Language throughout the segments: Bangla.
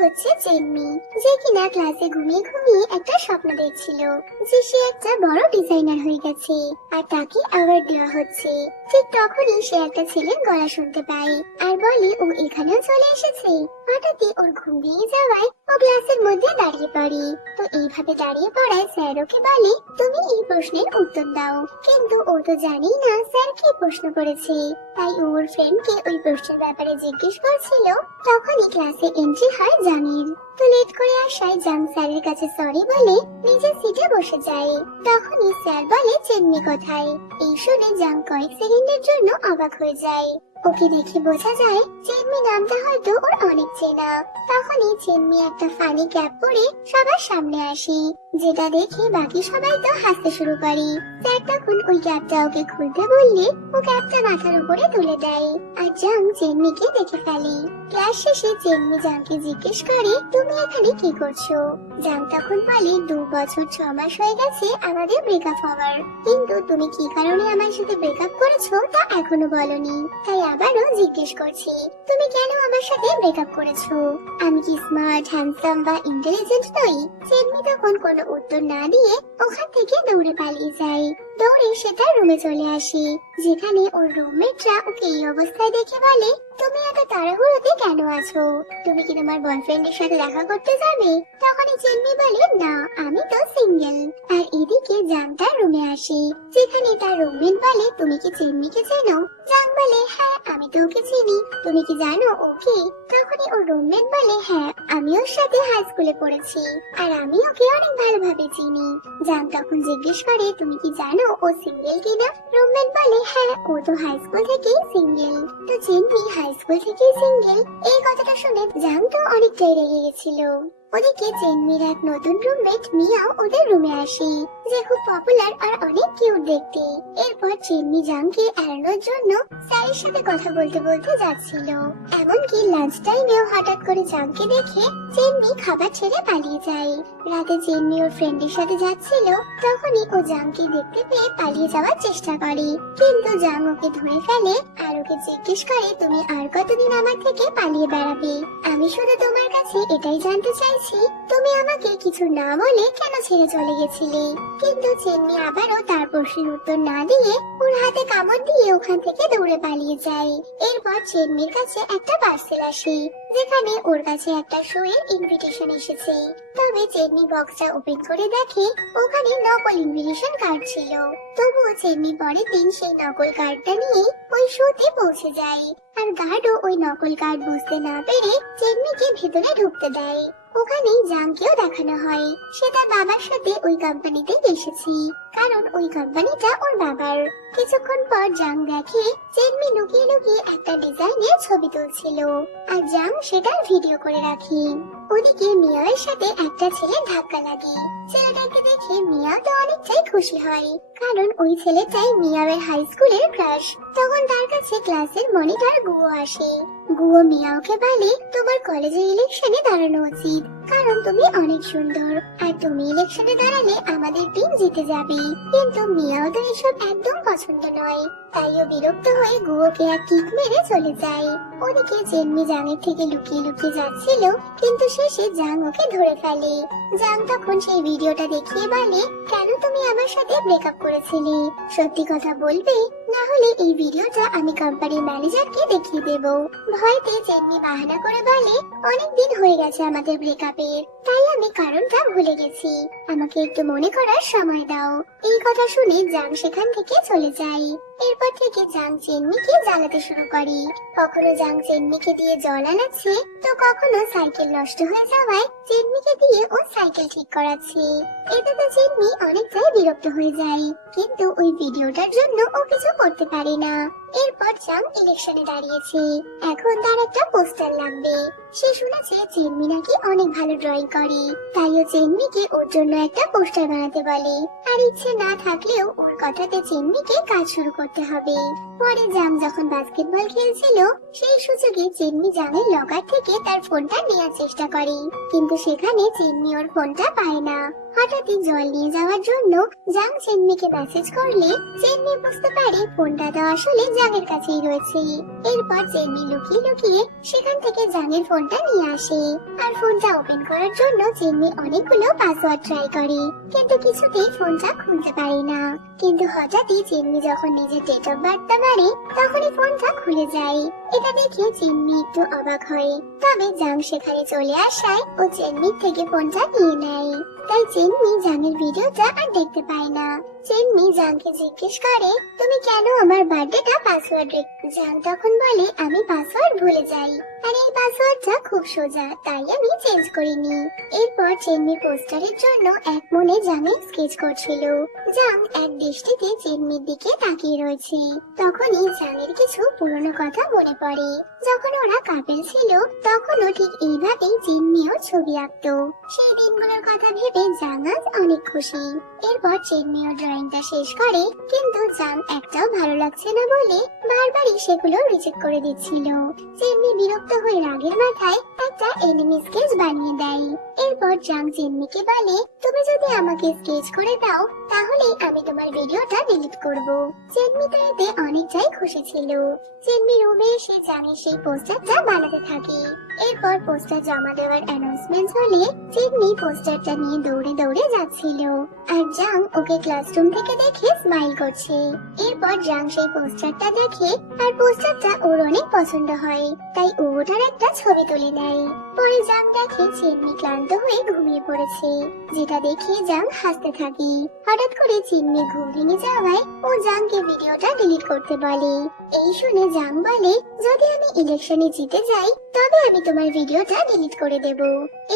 হচ্ছে চেন্মি, যে কিনা ক্লাসে ঘুমিয়ে ঘুমিয়ে একটা স্বপ্ন দেখছিল যে সে একটা বড় ডিজাইনার হয়ে গেছে আর তাকে অ্যাওয়ার্ড দেওয়া হচ্ছে। ঠিক তখনই সে একটা ছেলের গলা শুনতে পায় আর বলে ও এখানেও চলে এসেছে। হঠাৎই ওর ঘুম ভেঙে যাওয়ায় ও ক্লাসের মধ্যে দাঁড়িয়ে পড়ে। তো এইভাবে দাঁড়িয়ে পড়ায় স্যার ওকে বলে তুমি এই প্রশ্নের উত্তর দাও, কিন্তু ও তো জানেই না স্যার কি প্রশ্ন করেছে। তাই ওর ফ্রেন্ডকে ওই প্রশ্নের ব্যাপারে জিজ্ঞেস করছিল। তখনই ক্লাসে এন্ট্রি হয় জাংয়ের। তো লেট করে আসায় জাং স্যারের কাছে সরি বলে নিজের সিটে বসে যায়। তখনই স্যার বলে চেন্নি কোথায়। এই শুনে জাং কয়েক সেকেন্ডের জন্য অবাক হয়ে যায়। ওকে দেখে বোঝা যায় চেন্মি নামটা হয়তো ওর অনেক চেনা। তখনই চেন্মি একটা ফানি ক্যাপ পরে সবার সামনে আসে, যেটা দেখে বাকি সবাই তো হাসতে শুরু করে। স্যার তখন ওই ক্যাপটা ওকে খুলতে বললে ও ক্যাপটা মাথার উপরে তুলে দেয় আর জাং চেন্মিকে দেখে ফেলে। ক্লাস শেষে চেন্মি জাংকে জিজ্ঞেস করে তুমি এখানে কি করছো। জাং তখন বলে 2 বছর 6 মাস হয়ে গেছে আমাদের ব্রেকআপ হওয়ার, কিন্তু তুমি কি কারণে আমার সাথে ব্রেকআপ করেছো তা এখনো বলনি। তাই আবারও জিজ্ঞেস করছি তুমি কেন আমার সাথে ব্রেকআপ করেছো। আমি কি স্মার্ট, হ্যান্ডসাম বা ইন্টেলিজেন্ট নই? চেন্মি তখন কোনো উত্তর না দিয়ে ওখান থেকে দৌড়ে পালিয়ে যায়। দৌড়ে সে তার রুমে চলে আসে, যেখানে ওর রুমমেটরা ওকে এই অবস্থায় দেখে বলে তুমি এত তাড়াহুড়োতে কেন আছো? তুমি কি তোমার বয়ফ্রেন্ডের সাথে দেখা করতে যাবে? তখনই চেন্মি বলে না আমি তো সিঙ্গেল। আর এদিকে জাং তার রুমে আসে, যেখানে তার রুমমেট বলে তুমি কি চেন্মিকে চেনো? জাং বলে হ্যাঁ আমি তো ওকে চিনি, তুমি কি জানো ওকে? তখনই ওর রুমমেট বলে হ্যাঁ আমি ওর সাথে হাই স্কুলে পড়েছি আর আমি ওকে অনেক ভালোভাবে চিনি। জাং তখন জিজ্ঞেস করে তুমি কি জানো ও সিঙ্গেল কিনা? রুমমেট বলে হ্যাঁ ও তো হাই স্কুল থেকেই সিঙ্গেল। তো চেন্মি হাই স্কুল থেকেই সিঙ্গেল, এই কথাটা শুনে জাং তো অনেকটাই রেগে গেছিল। ওদিকে চেন্মির এক নতুন রুমমেট মিয়াও ওদের রুমে আসে, যে খুব পপুলার আর অনেক কিউট দেখতে। এরপর চেন্মি জাংকে এড়ানোর জন্য স্যারের সাথে কথা বলতে বলতে যাচ্ছিল। এমনকি লাঞ্চ টাইমেও হঠাৎ করে জাংকে দেখে চেন্মি খাবার ছেড়ে পালিয়ে যায়। রাতে চেন্মি ওর ফ্রেন্ডের সাথে যাচ্ছিল, তখনই ও জাংকে দেখতে পেয়ে পালিয়ে যাওয়ার চেষ্টা করে, কিন্তু জাং ওকে ধরে ফেলে আর ওকে জিজ্ঞেস করে তুমি আর কতদিন আমার থেকে পালিয়ে বেড়াবে? আমি শুধু তোমার কাছে এটাই জানতে চাইছি তুমি আমাকে কিছু না বলে কেন ছেড়ে চলে গেছিলে। কিন্তু চেন্নি আবারও তার প্রশ্নের উত্তর না দিয়ে ওর হাতে কামড় দিয়ে ওখান থেকে দৌড়ে পালিয়ে যায়। এরপর চেন্নির কাছে একটা পার্সেল আসে, যেখানে ওর কাছে একটা শো এর ইনভিটেশন এসেছে। তবে চেন্নি বক্সটা ওপেন করে দেখে ওখানে নকল ইনভিটেশন কার্ড ছিল। তবুও চেন্নি পরের দিন সেই নকল কার্ডটা নিয়ে ওই শোতে পৌঁছে যায়, আর গার্ডও ওই নকল কার্ড বুঝতে না পেরে চেন্নিকে ভেতরে ঢুকতে দেয়। ওখানে জাংকেও দেখানো হয় সে তার বাবার সাথে ওই কোম্পানিতে এসেছে, কারণ ওই কোম্পানিটা ওর বাবার। কিছুক্ষণ পর জাং দেখে চেন্মি লুকিয়ে লুকিয়ে একটা ডিজাইনের ছবি তুলছিল, আর জাং সেটা ভিডিও করে রাখে। ওদিকে মিয়াওয়ের সাথে একটা ছেলে ধাক্কা লাগে। ছেলেটাকে দেখে মিয়াও তো অনেকটাই খুশি হয়, কারণ ওই ছেলেটাই মিয়াওয়ের হাই স্কুলের ক্রাশ। তখন তার কাছে ক্লাসের মনিটর গুয়ো আসে। গুয়ো মিয়াওকে বলে তোমার কলেজের ইলেকশনে দাঁড়ানো উচিত, কারণ তুমি অনেক সুন্দর আর তুমি ইলেকশনে দাঁড়ালে আমাদের টিম জিতে যাবে। কিন্তু মিয়াও তো এসব একদম পছন্দ নয়, তাইও বিরক্ত হয়ে গুয়োকে এক কিক মেরে চলে যায়। ওদিকে চেন্মি জাংয়ের থেকে লুকিয়ে লুকিয়ে যাচ্ছিল, কিন্তু শেষে জাং ওকে ধরে ফেলে। জাং তখন সেই ভিডিওটা দেখিয়ে বলে কেন তুমি আমার সাথে ব্রেকআপ করেছিলে? সত্যি কথা বলবে, না হলে এই ভিডিওটা আমি কোম্পানির ম্যানেজারকে দেখিয়ে দেব। ভয়তে চেন্মি বাহানা করে বলে অনেকদিন হয়ে গেছে আমাদের ব্রেকআপের, তাই আমি কারণটা ভুলে গেছি, আমাকে একটু মনে করার সময় দাও। এই কথা শুনে জাং সেখান থেকে চলে যায়। এরপর থেকে জাং চেন্মিকে জ্বালাতে শুরু করে। কখনো জাং চেন্মিকে দিয়ে জল আনাচ্ছে, তো কখনো সাইকেল নষ্ট হয়ে যাওয়ায় চেন্মিকে দিয়ে ও সাইকেল ঠিক করাচ্ছে। এতে তো চেন্মি অনেকটাই বিরক্ত হয়ে যায়, কিন্তু ওই ভিডিওটার জন্য ও কিছু করতে পারে না। এরপর জাং ইলেকশনে দাঁড়িয়েছে, এখন তার একটা পোস্টার লাগবে। সে শুনেছে চেন্মি নাকি অনেক ভালো ড্রয়িং করে, তাইও চেন্মিকে ওর জন্য একটা পোস্টার বানাতে বলে। আর ইচ্ছে না থাকলেও ওর কথাতে চেন্মিকে কাজ শুরু করতে হবে। পরে জাং যখন বাস্কেটবল খেলছিল, সেই সুযোগে চেন্মি জাংয়ের লকার থেকে তার ফোনটা নেওয়ার চেষ্টা করে, কিন্তু সেখানে চেন্মি ওর ফোনটা পায় না। হঠাৎই জল নিয়ে যাওয়ার জন্য জাং চেন্মিকে মেসেজ করলে চেন্মি বুঝতে পারে ফোনটা তো আসলে জাংয়ের কাছেই রয়েছে। এরপর চেন্মি লুকিয়ে লুকিয়ে সেখান থেকে জাংয়ের ফোনটা নিয়ে আসে। আর ফোনটা ওপেন করার জন্য চেন্মি অনেকগুলো পাসওয়ার্ড ট্রাই করে, কিন্তু কিছুতেই ফোনটা খুলতে পারে না। কিন্তু হঠাৎই চেন্মি যখন নিজের ডেট অফ বার্থটা মারে তখনই ফোনটা খুলে যায়। এটা দেখে চেন্মি একটু অবাক হয়, তবে জাং সেখানে চলে আসায় ও চেন্মির থেকে ফোনটা নিয়ে নেয়। তাই চেন্মি জাংয়ের ভিডিওটা আর দেখতে পায় না। চেন্মি জাংকে জিজ্ঞেস করে, তুমি কেন আমার বার্থডেটা পাসওয়ার্ড জাং তখন বলে, আমি পাসওয়ার্ড ভুলে যাই, আর এই পাসওয়ার্ডটা খুব সোজা, তাই আমি চেঞ্জ করিনি। এরপর চেন্মি পোস্টারের জন্য এক মনে জাংয়ের স্কেচ করছিল। জাং এক দৃষ্টিতে চেন্মির দিকে তাকিয়ে রয়েছে। তখনই জাংয়ের কিছু পুরনো কথা মনে পড়ে। যখন ওরা কাপেল ছিল তখনও ঠিক এইভাবেই চেন্মিও ছবি আঁকতো। সেই দিনগুলোর কথা ভেবে জাং আজ অনেক খুশি। এরপর চেন্মিও ড্রয়িংটা শেষ করে, কিন্তু জাং একটাও ভালো লাগছে না বলে বারবারই সেগুলো রিজেক্ট করে দিচ্ছিল। চেন্মি বিরক্ত হয়ে রাগের মাথায় একটা এনিমি স্কেচ বানিয়ে দেয়। এরপর জাং চেন্মিকে বলে, তুমি যদি আমাকে স্কেচ করে দাও তাহলে আমি তোমার ভিডিওটা ডিলিট করব। চেন্মি তো এতে অনেকটাই খুশি ছিল। চেন্মি রুমে এসে জাংয়ের সেই পোস্টারটা বানাতে থাকে। এরপর পোস্টার জমা দেওয়ার অ্যানাউন্সমেন্ট হলে চেন্মি পোস্টারটা নিয়ে দৌড়ে দৌড়ে যাচ্ছিল, আর জাং ওকে ক্লাসরুম থেকে দেখে স্মাইল করছে। এরপর জাং সেই পোস্টারটা দেখে আর পোস্টারটা ওর অনেক পছন্দ হয়, তাই ও ওটার একটা ছবি তুলে নেয়। পরে জাং দেখে চেন্মি ক্লান্ত হয়ে ঘুমিয়ে পড়েছে, যেটা দেখে জাং হাসতে থাকে। হঠাৎ করে চেন্মি ঘুম ভেঙে যাওয়ায় ও জাংকে ভিডিওটা ডিলিট করতে বলে। এই শুনে জাং বলে, যদি আমি ইলেকশনে জিতে যাই তবে আমি তোমার ভিডিওটা ডিলিট করে দেব।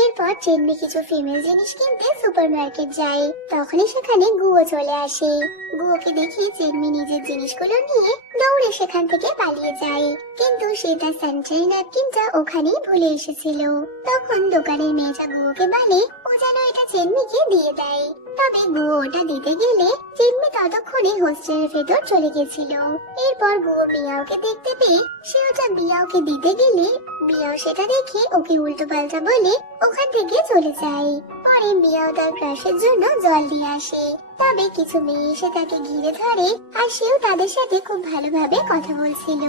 এরপর চেন্মি কিছু ফিমেল জিনিস কিনতে সুপারমার্কেট যায়। তখনই সেখানে গুয়ো চলে আসে। গুয়োকে দেখে চেন্মি নিজের জিনিসগুলো নিয়ে দৌড়ে সেখান থেকে পালিয়ে যায়, কিন্তু সে তার স্যানিটারি ন্যাপকিনটা ওখানেই ভুলে এসেছিল। তখন দোকানের মেয়েটা গুয়োকে বলে ও যেন এটা চেন্মিকে দিয়ে দেয়। তবে গুয়ো ওটা দিতে গেলে চেন্মি ততক্ষণে হোস্টেলের ভেতর চলে গেছিল। এরপর গুয়ো মিয়াওকে দেখতে পেয়ে সে ওটা মিয়াওকে দিতে গেলে মিয়াও সেটা দেখে ওকে উল্টো পাল্টা বলে ওখান থেকে চলে যায়। পরে মিয়াও তার ক্রাশের জন্য জল দিয়ে আসে, তবে কিছু মেয়ে এসে তাকে ঘিরে ধরে আর সেও তাদের সাথে খুব ভালোভাবে কথা বলছিল।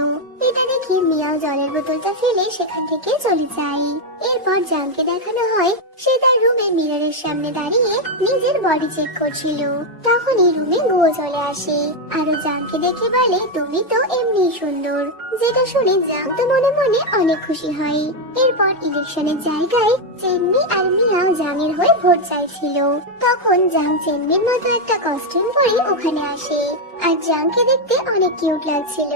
এটা দেখে মিয়াও জলের বোতলটা ফেলে সেখান থেকে চলে যায়। এরপর জাংকে দেখানো হয় সে তার রুমে মিররের সামনে দাঁড়িয়ে নিজের বডি চেক করছিল। তখনই রুমে গুয়ো চলে আসে আর জাংকে দেখে বলে, তুমি তো এমনি সুন্দর, যেটা শুনে জাং তো মনে মনে অনেক খুশি হয়। এরপর ইলেকশনের জায়গায় চেন্মি আর মিয়াও জাংয়ের হয়ে ভোট চাইছিল। তখন জাং চেন্মির মতো একটা কস্টিউম পরে ওখানে আসে আর জাংকে দেখতে অনেক কিউট লাগছিল।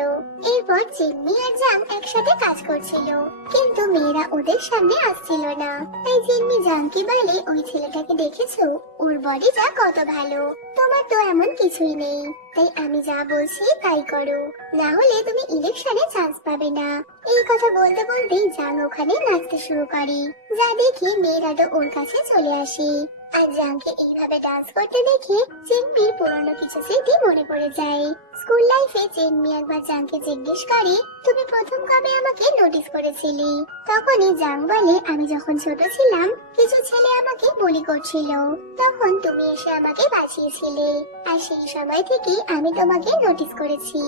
এরপর চেন্মি আর জাং একসাথে কাজ করছিল, কিন্তু মেয়েরা ওদের সামনে আসছিল না। তাই চেন্মি জাংকে বলে, ওই ছেলেটাকে দেখেছো, ওর বডিটা কত ভালো, তোমার তো এমন কিছুই নেই, তাই আমি যা বলছি তাই করো, না হলে তুমি ইলেকশনে চান্স পাবে না। এই কথা বলতে বলতেই জাং ওখানে নাচতে শুরু করে, যা দেখে মেয়েরা তো ওর কাছে চলে আসে। আর জাংকে এইভাবে ডান্স করতে দেখে চেন্মির পুরনো কিছু স্মৃতি মনে পড়ে যায়। স্কুল লাইফে চেন্মি একবার জাংকে জিজ্ঞেস করে, তুমি প্রথম কবে আমাকে নোটিস করেছিলি? তখনই জাং বলে, আমি যখন ছোট ছিলাম কিছু ছেলে আমাকে বুলি করছিল, তখন তুমি এসে আমাকে বাঁচিয়েছিলে, আর সেই সময় থেকে আমি তোমাকে নোটিস করেছি।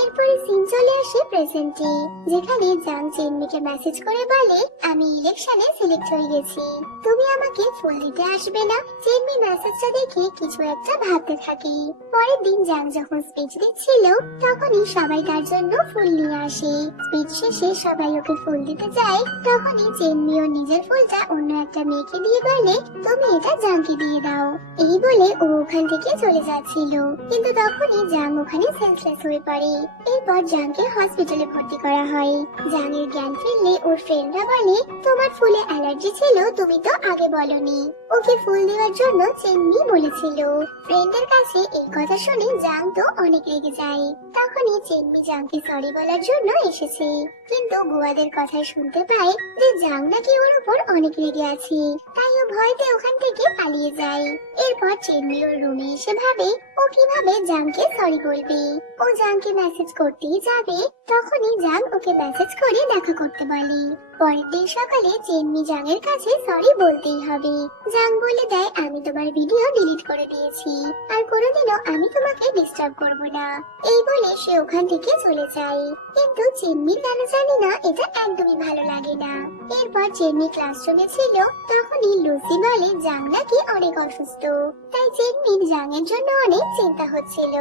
এরপরে সিন চলে আসে প্রেজেন্টে, যেখানে জাং চেন্মিকে মেসেজ করে বলে, আমি ইলেকশনে সিলেক্ট হয়ে গেছি, তুমি আমাকে ফুল দিতে আসবে না? চেন্মি মেসেজটা দেখে কিছু একটা ভাবতে থাকে। পরের দিন জাং যখন স্পিচ দিচ্ছিল তখনই সবাই তার জন্য ফুল নিয়ে আসে। স্পিচ শেষে সবাই ওকে ফুল দিতে যায়, তখনই চেন্মিও নিজের ফুলটা অন্য একটা মেয়েকে দিয়ে বলে, তুমি এটা জাংকে দিয়ে দাও। এই বলে ও ওখান থেকে চলে যাচ্ছিল, কিন্তু তখনই জাং ওখানে সেন্সলেস হয়ে পড়ে। এরপর জাংকে হসপিটালে ভর্তি করা হয়। জাংয়ের জ্ঞান ফিরলে ওর ফ্রেন্ডরা বলে, তোমার ফুলে অ্যালার্জি ছিল, তুমি তো আগে বলনি। ওকে ফুল দেওয়ার জন্য চেন্মি বলেছিল। ফ্রেন্ডের কাছে এই কথা শুনে জাং তো অনেক রেগে যায়। তখনই চেন্মি জাংকে সরি বলার জন্য এসেছে, কিন্তু গুয়াদের কথা শুনতে পায় যে জাং নাকি ওর উপর অনেক রেগে আছে, তাই ও ভয়তে ওখান থেকে পালিয়ে যায়। এরপর চেন্মি ওর রুমে এসে ভাবে ও কিভাবে জাংকে সরি বলবে। ও জাংকে মেসেজ করতেই যাবে, তখনই জাং ওকে মেসেজ করে দেখা করতে বলে। পরের দিন সকালে চেনমি জাংয়ের কাছে সরি বলতেই হবে। জাং বলে দেয়, আমি তোমার ভিডিও ডিলিট করে দিয়েছি, আর কোনোদিনও আমি তোমাকে ডিস্টার্ব করব না। এই বলে সে ওখান থেকে চলে যায়। কিন্তু চেনমির কেন জানি না এটা একদমই ভালো লাগে না। এরপর চেনমি ক্লাসরুমে ছিল, তখনই লুসি বলে জাং নাকি অনেক অসুস্থ, তাই চেনমির জাংয়ের জন্য অনেক চিন্তা হচ্ছিল।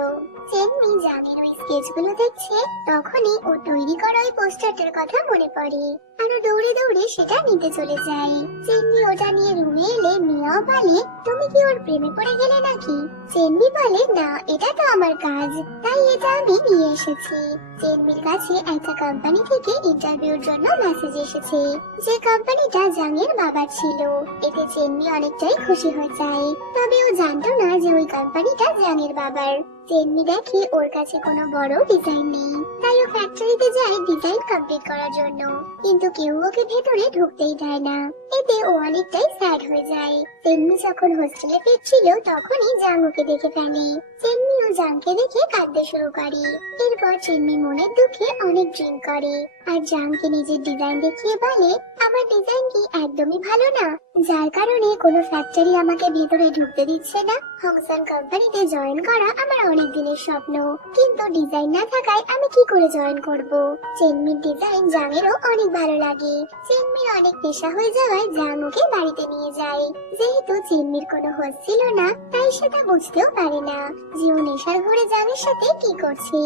চেনমি জাংয়ের ওই স্কেচগুলো দেখছে, তখনই ও তৈরি করা ওই পোস্টারটার কথা মনে পড়ে, আর ও দৌড়ে দৌড়ে সেটা নিতে চলে যায়। চেনমি ওটা নিয়ে রুমে এলে মিয়াও বলে, তুমি কি ওর প্রেমে পড়ে গেলে নাকি? চেনমি বলে, না, এটা তো আমার কাজ, তাই এটা আমি নিয়ে এসেছি। চেনমির কাছে একটা কোম্পানি থেকে ইন্টারভিউর জন্য মেসেজ এসেছে, যে কোম্পানিটা জাংয়ের বাবার ছিল। এতে চেনমি অনেকটাই খুশি হয়ে যায়, তবে ও জানতো না যে ওই কোম্পানিটা জাংয়ের বাবার। চেনমি দেখে ওর কাছে কোনো বড় ডিজাইন নেই, তাই ও ফ্যাক্টরিতে যায় ডিজাইন কমপ্লিট করার জন্য, কিন্তু কেউ ওকে ভেতরে ঢুকতেই দেয় না। এতে ও অনেকটাই স্যাড হয়ে যায়। চেনমি যখন হোস্টেলে ফিরছিল, তখনই জাং ওকে দেখে ফেলে। চেনমি ও জাংকে দেখে কাঁদতে শুরু করে। এরপর চেনমি মনের দুঃখে অনেক ড্রিঙ্ক করে, আর জাংকে নিজের ডিজাইন দেখিয়ে বলে, আমার ডিজাইন কি একদমই ভালো না, যার কারণে কোনো ফ্যাক্টরি আমাকে ভেতরে ঢুকতে দিচ্ছে না? হংসান কোম্পানিতে জয়েন করা আমার অনেক দিনের স্বপ্ন, কিন্তু ডিজাইন না থাকায় আমি কি করে জয়েন করব? চেনমির ডিজাইন জাংয়েরও অনেক ভালো লাগে। চেনমির অনেক নেশা হয়ে যাওয়ায় জাং ওকে বাড়িতে নিয়ে যায়। যেহেতু চেনমির কোনো হোশ ছিল না, তাই সেটা বুঝতেও পারে না যে ও নেশার ঘরে জাংয়ের সাথে কি করছে।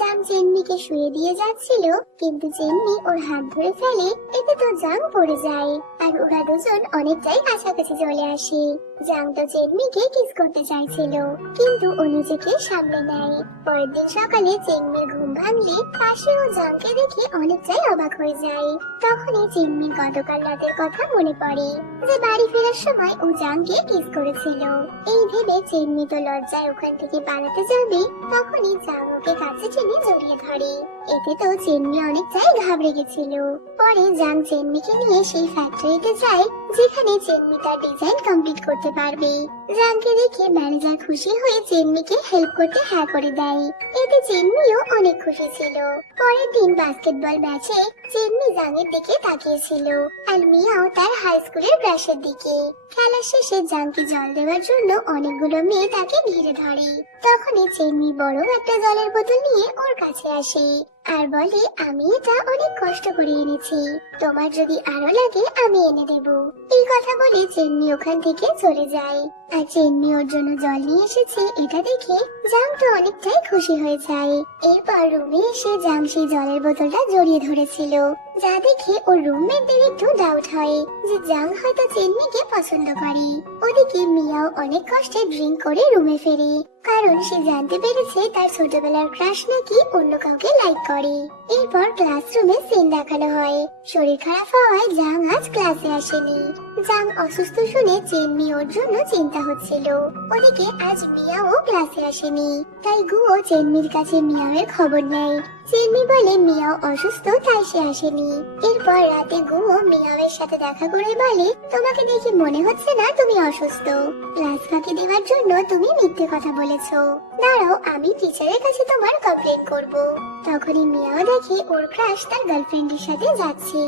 জাং চেনমিকে শুয়ে দিয়ে যাচ্ছিল, কিন্তু চেনমি ওর হাত ধরে ফেলে। এতে তো জাং পড়ে যায়, আর ওরা দুজন অনেকটাই কাছাকাছি চলে আসে। জাং তো চেনমিকে কিস করতে চাইছিল, কিন্তু ও নিজেকে সামলে নেয়। পরের দিন সকালে চেনমির ঘুম ভাঙলে পাশে ও জাংকে দেখে অনেকটাই অবাক হয়ে যায়। তখনই চেনমির গতকাল রাতের কথা মনে পড়ে, যে বাড়ি ফেরার সময় ও জাংকে কিস করেছিল। এই ভেবে চেনমি তো লজ্জায় ওখান থেকে পালাতে যাবে, তখনই জাং ওকে কাছে টেনে জড়িয়ে ধরে। এতে তো চেনমি অনেকটাই ঘাবড়ে গেছিল। পরে জাং চেনমিকে নিয়ে সেই ফ্যাক্টরিতে যায়, যেখানে চেনমি তার ডিজাইন কমপ্লিট করতে পারবে। জাংকে দেখে ম্যানেজার খুশি হয়ে চেনমিকে হেল্প করতে হ্যাঁ করে দেয়। এতে চেনমিও অনেক খুশি ছিল। পরের দিন বাস্কেটবল ম্যাচে চেনমি জাংয়ের দিকে তাকিয়েছিল, আর মিয়াও তার হাই স্কুলের ব্রাশের দিকে। খেলা শেষে জাংকে জল দেওয়ার জন্য অনেকগুলো মেয়ে তাকে ঘিরে ধরে। তখনই চেনমি বড় একটা জলের বোতল নিয়ে ওর কাছে আসে, আর বলে, আমি এটা অনেক কষ্ট করে এনেছি, তোমার যদি আরো লাগে আমি এনে দেব। এই কথা বলে চেনমি ওখান থেকে চলে যায়। আর চেনমি ওর জন্য জল নিয়ে এসেছে এটা দেখে জাং তো অনেকটাই খুশি হয়ে যায়। এরপর রুমে এসে জাং সেই জলের বোতলটা জড়িয়ে ধরেছিল, যা দেখে ওর রুমমেটদের একটু ডাউট হয় যে জাং হয়তো চেনমিকে পছন্দ করে। ওদিকে মিয়াও অনেক কষ্টে ড্রিঙ্ক করে রুমে ফেরে, কারণ সে জানতে পেরেছে তার ছোটবেলার ক্রাশ নাকি অন্য কাউকে লাইক করে। এরপর ক্লাসরুমে সিন দেখানো হয়। শরীর খারাপ হওয়ায় জাং আজ ক্লাসে আসেনি। জাং অসুস্থ শুনে চেনমি ওর জন্য চিন্তা হচ্ছিল। ওদিকে আজ মিয়াও ক্লাসে আসেনি, তাই গুও চেনমির কাছে মিয়াওয়ের খবর নেয়। চেনমি বলে মিয়াও অসুস্থ, তাই সে আসেনি। এরপর রাতে গুও মিয়াওয়ের সাথে দেখা করে বলে, তোমাকে দেখে মনে হচ্ছে না তুমি অসুস্থ, ক্লাস ফাঁকি দেওয়ার জন্য তুমি মিথ্যে কথা বলেছো। দাঁড়াও, আমি টিচারের কাছে তোমার কমপ্লেন করব। তখনই মিয়াও দেখে ওর ক্রাশ তার গার্লফ্রেন্ডের সাথে যাচ্ছে।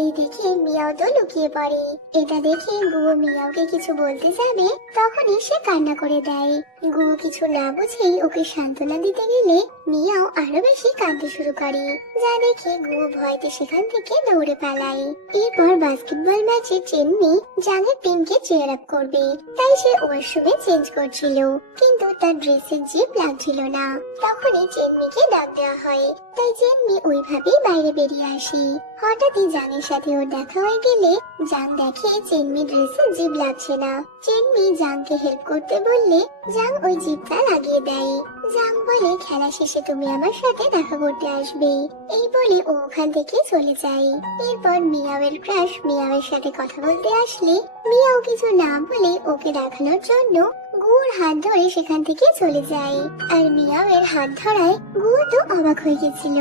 এই দেখে মিয়াও তো লুকিয়ে পড়ে। এটা দেখে গুও মিয়াওকে কিছু বলতে যাবে, তখনই সে কান্না করে দেয়। গুও কিছু না বুঝেই ওকে সান্ত্বনা দিতে গেলে মিয়াও আরো বেশি কাঁদতে শুরু করে, যা দেখে গুও ভয়তে সেখান থেকে দৌড়ে পালায়। এরপর বাস্কেটবল ম্যাচে চেনমি জাংয়ের টিমকে চেয়ার আপ করবে, তাই সে ওয়াশরুমে চেঞ্জ করছিল, কিন্তু তার ড্রেসের জিপ লাগছিল না। তখনই চেনমিকে ডাক দেওয়া হয়, তাই চেনমি ওইভাবেই বাইরে বেরিয়ে আসে। হঠাৎই জাংয়ের সাথে ওর দেখা হয়ে গেলে জাং দেখে চেনমি ড্রেসে জিপ লাগছে না। চেনমি জাংকে হেল্প করতে বললে জাং ওই জিপটা লাগিয়ে দেয়। জাং বলে, খেলা শেষে তুমি আমার সাথে দেখা করতে আসবে। এই বলে ও ওখান থেকে চলে যায়। এরপর মিয়াওয়ের ক্রাশ মিয়াওয়ের সাথে কথা বলতে আসলে মিয়াও কিছু না বলে ওকে দেখানোর জন্য গুয়োর হাত ধরে সেখান থেকে চলে যায়। আর মিয়াওয়ের হাত ধরায় গুয়ো তো অবাক হয়ে গেছিল।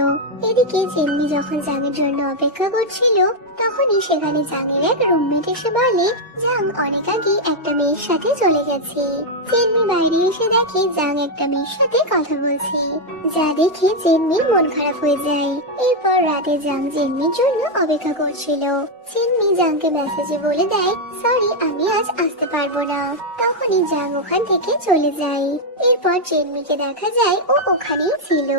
এদিকে জেনমি যখন জাংয়ের জন্য অপেক্ষা করছিল তখনই সেখানে জাংয়ের এক রুমমেট এসে বলে জাং অনেক আগে একটা মেয়ের সাথে চলে গেছে। জেনমি বাইরে এসে দেখে জাং একটা মেয়ের সাথে কথা বলছে, যা দেখে জেনমির মন খারাপ হয়ে যায়। এরপর রাতে জাং জেনমির জন্য অপেক্ষা করছিল। জেনমি জাংকে মেসেজে বলে দেয় সরি আমি আজ আসতে পারবো না। তখনই জাং ওখান থেকে চলে যায়। এরপর জেনমিকে দেখা যায় ও ওখানেই ছিল,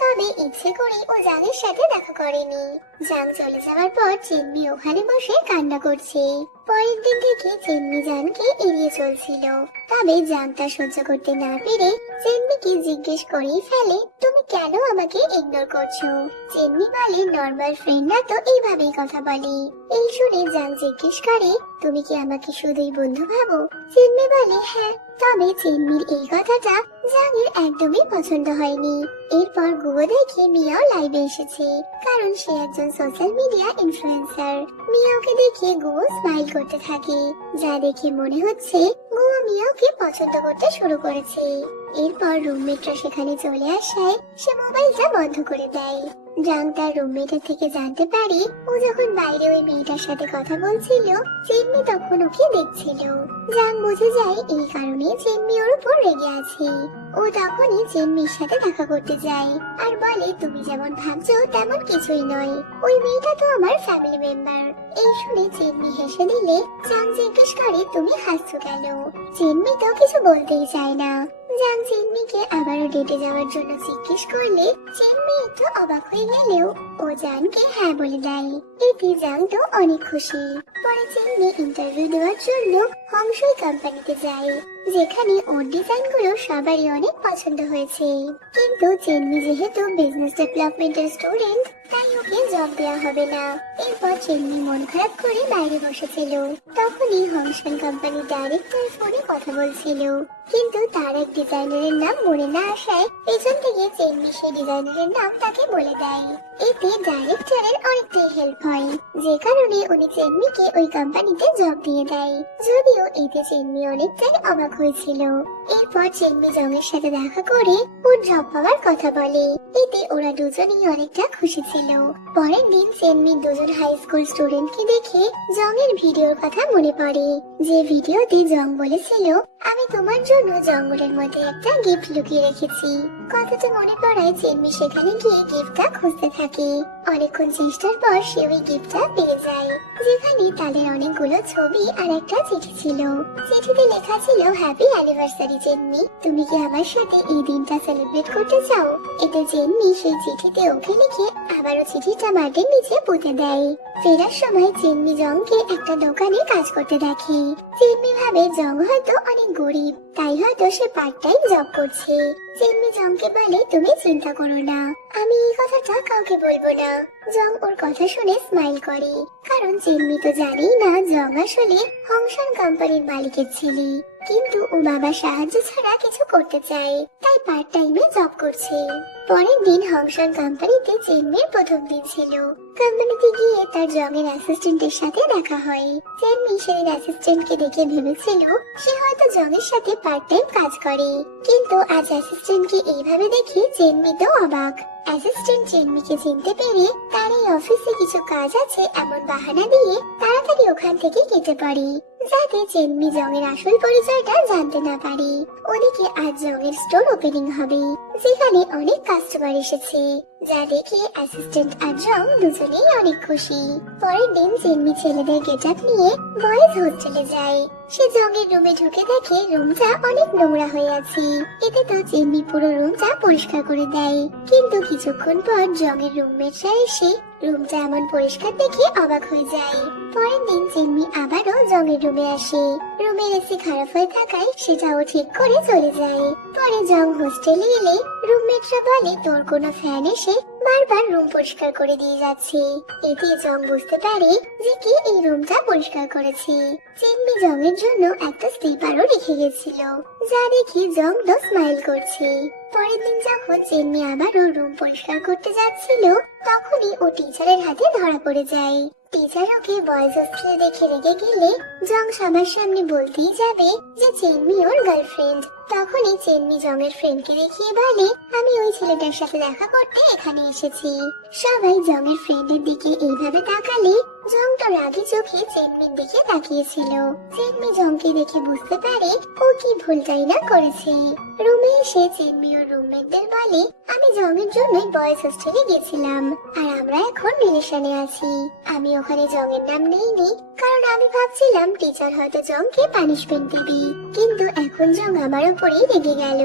তবে ইচ্ছে করে ও জাংয়ের সাথে দেখা করেনি। জাং চলে যাওয়ার পর জেনমি ওখানে বসে কান্না করছে। পরের দিন থেকে জেনমি জাংকে এড়িয়ে চলছিল, তবে জাং তা সহ্য করতে না পেরে জেনমিকে জিজ্ঞেস করেই ফেলে তুমি কেন আমাকে ইগনোর করছো। জেনমি বলে নর্মাল ফ্রেন্ডরা তো এইভাবেই কথা বলে। এই শুনে জাং জিজ্ঞেস করে তুমি কি আমাকে শুধুই বন্ধু ভাবো। জেনমি বলে হ্যাঁ, তবে জেনমির এই কথাটা জাংয়ের একদমই পছন্দ হয়নি। এরপর গুয়ো দেখে মিয়াও লাইভে এসেছে, কারণ সে একজন সোশ্যাল মিডিয়া ইনফ্লুয়েন্সার। মিয়াওকে দেখে গুয়ো স্মাইল করতে থাকে, যা দেখে মনে হচ্ছে গুয়ো মিয়াওকে পছন্দ করতে শুরু করেছে। এরপর রুমমেটরা সেখানে চলে আসায় সে মোবাইলটা বন্ধ করে দেয়। জাং তার রুমমেটের থেকে জানতে পারে ও যখন বাইরে ওই মেয়েটার সাথে কথা বলছিল জেনমি তখন ওকে দেখছিল। জাং বুঝে যায় এই কারণে জেনমি ওর উপর রেগে আছে। ও তখনই জেনমির সাথে দেখা করতে যায় আর বলে তুমি যেমন ভাবছো তেমন কিছুই নয়, ওই মেয়েটা তো আমার ফ্যামিলি মেম্বার। এই শুনে জেনমি হেসে দিলে জাং জিজ্ঞেস করে তুমি হাসছো কেন। জেনমি তো কিছু বলতেই চায় না। জাং জেনমিকে আবারও ডেটে যাওয়ার জন্য জিজ্ঞেস করলে জেনমি একটু অবাক হয়ে গেলেও ও জাংকে হ্যাঁ বলে দেয়। এতে জাং তো অনেক খুশি। পরে জেনমি ইন্টারভিউ দেওয়ার জন্য হংসই কোম্পানিতে যায়, যেখানে ওর ডিজাইনগুলো সবারই অনেক পছন্দ হয়েছে। কিন্তু জেনমি যেহেতু বিজনেস ডেভেলপমেন্টের স্টুডেন্ট, তাই ওকে জব দেওয়া হবে না। এরপর জেনমি মন খারাপ করে বাইরে বসেছিল, তখনই হংসন কোম্পানির ডাইরেক্টর ফোনে কথা বলছিল, কিন্তু তার এক ডিজাইনারের নাম মনে না আসায় পেছন থেকে জেনমি সেই ডিজাইনারের নাম তাকে বলে দেয়। এতে ডাইরেক্টরের অনেকটাই হেল্প হয়, যে কারণে উনি জেনমিকে ওই কোম্পানিতে জব দিয়ে দেয়। যদিও এতে জেনমি অনেকটাই অবাক হয়েছিল। এরপর জেনমি জংয়ের সাথে দেখা করে ওর জব পাওয়ার কথা বলে, এতে ওরা দুজনেই অনেকটা খুশি ছিল। পরের দিন জেনমি দুজন হাই স্কুল স্টুডেন্টকে দেখে জংয়ের ভিডিওর কথা মনে পড়ে, যে ভিডিওতে জং বলেছিল আমি তোমার জন্য জঙ্গলের মধ্যে একটা গিফট লুকিয়ে রেখেছি। কথাটা মনে পড়ায় জেনমি সেখানে গিয়ে গিফটটা খুঁজতে থাকে। অনেকক্ষণ চেষ্টার পর সে ওই গিফটটা পেয়ে যায়, যেখানে তাদের অনেকগুলো ছবি আর একটা চিঠি ছিল। চিঠিতে লেখা ছিল হ্যাপি অ্যানিভার্সারি জেনমি, তুমি কি আমার সাথে এই দিনটা সেলিব্রেট করতে চাও। এতে জেনমি সেই চিঠিতে ওকে লিখে আবারও চিঠিটা মাটির নিচে পুঁতে দেয়। ফেরার সময় জেনমি জংকে একটা দোকানে কাজ করতে দেখে। জেনমি ভাবে জং হয়তো অনেক গরিব, তাই হয়তো সে পার্ট টাইম জব করছে। জেনমি জংকে বলে তুমি চিন্তা করো না, আমি এই কথাটা কাউকে বলবো না। জং ওর কথা শুনে স্মাইল করে, কারণ জেনমি তো জানেই না জং আসলে হংসন কোম্পানির মালিকের ছেলে, কিন্তু ও বাবার সাহায্য ছাড়া কিছু করতে চায়, তাই পার্ট টাইমে জব করছে। পরের দিন হংসন কোম্পানিতে জেনমির প্রথম দিন ছিল। কোম্পানিতে গিয়ে তার জংয়ের অ্যাসিস্ট্যান্টের সাথে দেখা হয়। জেনমি সেদিন অ্যাসিস্ট্যান্টকে দেখে ভেবেছিল সে হয়তো জংয়ের সাথে পার্ট টাইম কাজ করে, কিন্তু আজ অ্যাসিস্ট্যান্টকে এইভাবে দেখে জেনমি তো অবাক। অ্যাসিস্ট্যান্ট জেনমিকে চিনতে পেরে তার এই অফিসে কিছু কাজ আছে এমন বাহানা দিয়ে তাড়াতাড়ি ওখান থেকে কেটে পড়ে, যাতে জেনমি জংয়ের আসল পরিচয়টা জানতে না পারে। ওদিকে আজ জংয়ের স্টোর ওপেনিং হবে, যেখানে অনেক কাস্টমার এসেছে, যা দেখে অ্যাসিস্ট্যান্ট আর জং দুজনেই অনেক খুশি। পরের দিন জেনমি ছেলেদের গেট আপ নিয়ে বয়েজ হোস্টেলে যায়। সে জংয়ের রুমে ঢুকে দেখে রুমটা অনেক নোংরা হয়ে আছে। এতে তো জেনমি পুরো রুমটা পরিষ্কার করে দেয়, কিন্তু কিছুক্ষণ পর জংয়ের রুমমেটরা এসে রুমটা এমন পরিষ্কার দেখে অবাক হয়ে যায়। পরের দিন জেনমি আবারও জংয়ের রুমে আসে। রুমের এসি খারাপ হয়ে থাকায় সেটাও ঠিক করে চলে যায়। পরে জং হোস্টেলে এলে রুমমেটরা বলে তোর কোনো ফ্যান এসে বারবার রুম পরিষ্কার করে দিয়ে যাচ্ছে। এতে জং বুঝতে পারে যে কে এই রুমটা পরিষ্কার করেছে। জেনমি জংয়ের জন্য একটা স্লিপারও রেখে গেছিল, যা দেখে জং তো স্মাইল করছে। পরের দিন যখন জেনমি আবারও রুম পরিষ্কার করতে যাচ্ছিল, তখনই ও টিচারের হাতে ধরা পড়ে যায়। টিচার ওকে বয়েজ হোস্টেলে দেখে রেগে গেলে জং সবার সামনে বলতেই যাবে যে জেনমি ওর গার্লফ্রেন্ড, তখনই চেন্নি জংয়ের ফ্রেন্ডকে দেখিয়ে বলে, আমি ওই ছেলেটার সাথে দেখা করতে এখানে এসেছি। সবাই জংয়ের ফ্রেন্ডের দিকে এইভাবে তাকালে জং তো রাগী চোখে চেন্নির দিকে তাকিয়েছিল। চেন্নি জংকে দেখে বুঝতে পারে ও কি ভুলটাই না করেছে। রুমে এসে চেন্নি ও রুমমেটদের বলে, আমি জংয়ের জন্যই বয়েজ হোস্টেলে গেছিলাম আর আমরা এখন রিলেশনে আছি। আমি ওখানে জংয়ের নাম নেইনি কারণ আমি ভাবছিলাম টিচার হয়তো জংকে পানিশমেন্ট দেবে, কিন্তু এখন জং আমার উপরেই রেগে গেল।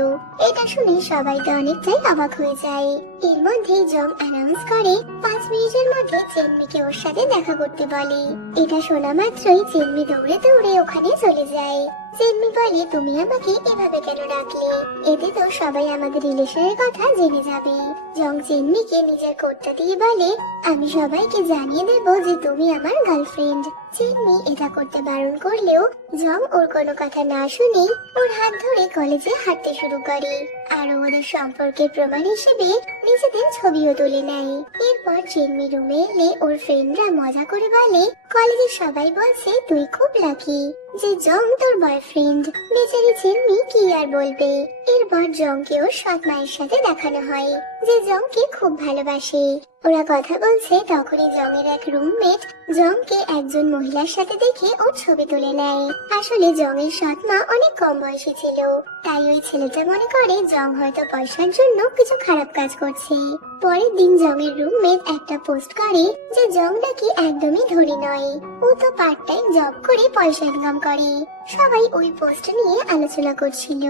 এটা শুনে সবাই তো অনেকটাই অবাক হয়ে যায়। এর মধ্যেই জং অ্যানাউন্স করে 5 মিনিটের মধ্যে চেন্নিকে ওর সাথে দেখা করতে বলে। এটা শোনা মাত্রই চেন্নি দৌড়ে দৌড়ে ওখানে চলে যায়। চেন্নি বলে, তুমি আমাকে এভাবে কেন ডাকলে? এতে তো সবাই আমাদের রিলেশনের কথা জেনে যাবে। জং চেন্নিকে নিজের কোটটা দিয়ে বলে, আমি সবাইকে জানিয়ে দেব যে তুমি আমার গার্লফ্রেন্ড। চেন্নি এটা করতে বারণ করলেও জং ওর কোনো কথা না শুনেই ওর হাত ধরে কলেজে হাঁটতে শুরু করে আর ওদের সম্পর্কের প্রমাণ হিসেবে নিজেদের ছবিও তুলে নেয়। এরপর চেন্নি রুমে এলে ওর ফ্রেন্ডরা মজা করে বলে, কলেজের সবাই বলছে তুই খুব লাকি যে জং তোর বয়ফ্রেন্ড। বেচারি চেন্নি কি আর বলবে। এরপর জংকে ওর সৎ মায়ের সাথে দেখানো হয় যে জংকে খুব ভালোবাসে। ওরা কথা বলছে তখনই জংয়ের এক রুমমেট জংকে একজন মহিলার সাথে দেখে ওর ছবি তুলে নেয়। আসলে জংয়ের সৎ মা অনেক কম বয়সী ছিল, তাই ওই ছেলেটা মনে করে জং হয়তো পয়সার জন্য কিছু খারাপ কাজ করছে। পরের দিন জংয়ের রুমমেট একটা পোস্ট করে যে জং নাকি একদমই ধনী নয়, ও তো পার্ট টাইম জব করে পয়সা ইনকাম করে। সবাই ওই পোস্ট নিয়ে আলোচনা করছিল।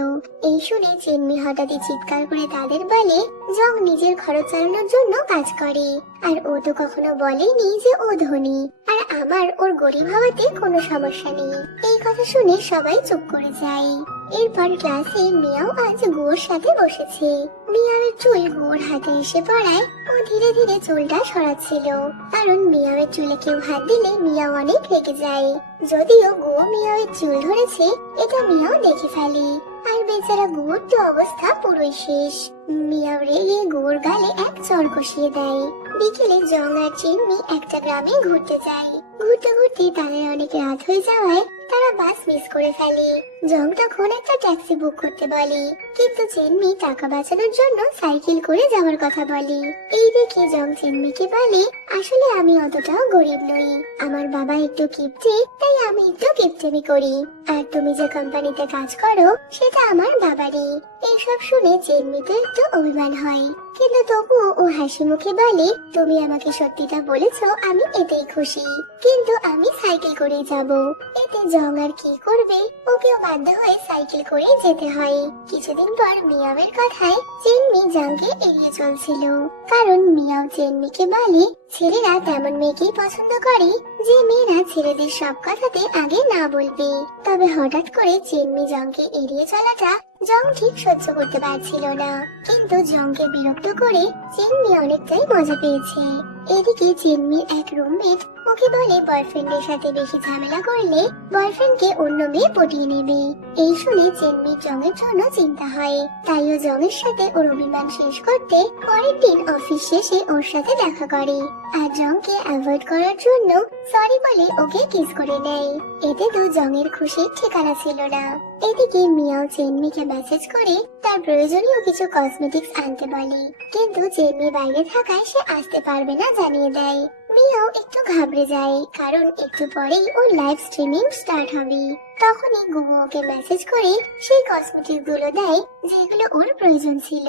এই শুনে চেন্নি হঠাৎই চিৎকার করে তাদের বলে, জং নিজের খরচ চালানোর জন্য কাজ করে আর ও তো কখনো বলেনি যে ও ধনী, আর আমার ওর গরিব হওয়াতে কোনো সমস্যা নেই। এই কথা শুনে সবাই চুপ করে যায়। এরপর ক্লাসে মিয়াও আজ গুয়োর সাথে বসেছে। মিয়াওয়ের চুল গুয়োর হাতে এসে পড়ায় ও ধীরে ধীরে চুলটা সরাচ্ছিল, কারণ মিয়াওয়ের চুলে কেউ হাত দিলে মিয়াও অনেক রেগে যায়। যদিও গুয়ো মিয়াওয়ের চুল ধরেছে এটা মিয়াও দেখে ফেলে, আর বেচারা গুয়োর তো অবস্থা পুরোই শেষ। মিয়াও রেগে গুয়োর গালে এক চড় কষিয়ে দেয়। বিকেলে জং আর চেন্নি একটা গ্রামে ঘুরতে যায়। ঘুরতে ঘুরতে তাদের অনেক রাত হয়ে যাওয়ায় তারা বাস মিস করে ফেলে। জং তখন একটা ট্যাক্সি বুক করতে বলে, কিন্তু চেন্নি টাকা বাঁচানোর জন্য সাইকেল করে যাওয়ার কথা বলে। এই দেখে জং চেন্নিকে বলে, আসলে আমি অতটাও গরিব নই, আমার বাবা একটু কিপটে, তাই আমি একটু কিপটেমি করি, আর তুমি যে কোম্পানিতে কাজ করো সেটা আমার বাবারই। এইসব শুনে চেন্নিতে একটু অভিমান হয়, কিন্তু তবুও ও হাসি মুখে বলে, তুমি আমাকে সত্যিটা বলেছো, আমি এতেই খুশি, কিন্তু আমি সাইকেল করেই যাব। এতে জং আর কি করবে, ওকেও বাধ্য হয়ে সাইকেল করে যেতে হয়। কিছুদিন পর মিয়াওয়ের কথায় চেন্নি জংকে এড়িয়ে চলছিল, কারণ মিয়াও চেন্নিকে বলে, ছেলেরা তেমন মেয়েকেই পছন্দ করে যে মেয়েরা ছেলেদের সব কথাতে আগে না বলবে। তবে হঠাৎ করে চেন্নি জংকে এড়িয়ে চলাটা জং ঠিক সহ্য করতে পারছিল না, কিন্তু জংকে বিরক্ত করে চেন্নি অনেকটাই মজা পেয়েছে। এদিকে চেন্নির এক রুমমেট ওকে বলে বয়ফ্রেন্ডের সাথে বেশি ঝামেলা করলে বয়ফ্রেন্ডকে অন্য মেয়ে পটিয়ে নেবে। এই শুনে চেন্নির জংয়ের জন্য চিন্তা হয়, তাই ও জংয়ের সাথে ওর অভিমান শেষ করতে পরের দিন অফিস শেষে ওর সাথে দেখা করে, আর জংকে অ্যাভয়েড করার জন্য সরি বলে ওকে কিস করে নেয়। এতে তো জংয়ের খুশির ঠিকানা ছিল না। এদিকে মিয়াও চেন্নিকে মেসেজ করে তার প্রয়োজনীয় কিছু কসমেটিক্স আনতে বলে, কিন্তু চেন্নি বাইরে থাকায় সে আসতে পারবে না জানিয়ে দেয়। মিয়াও একটু ঘাবড়ে যায়, কারণ একটু পরেই ওর লাইভ স্ট্রিমিং স্টার্ট হবে। তখনই গুগো ওকে মেসেজ করে সেই কসমেটিক গুলো দেয় যেগুলো ওর প্রয়োজন ছিল।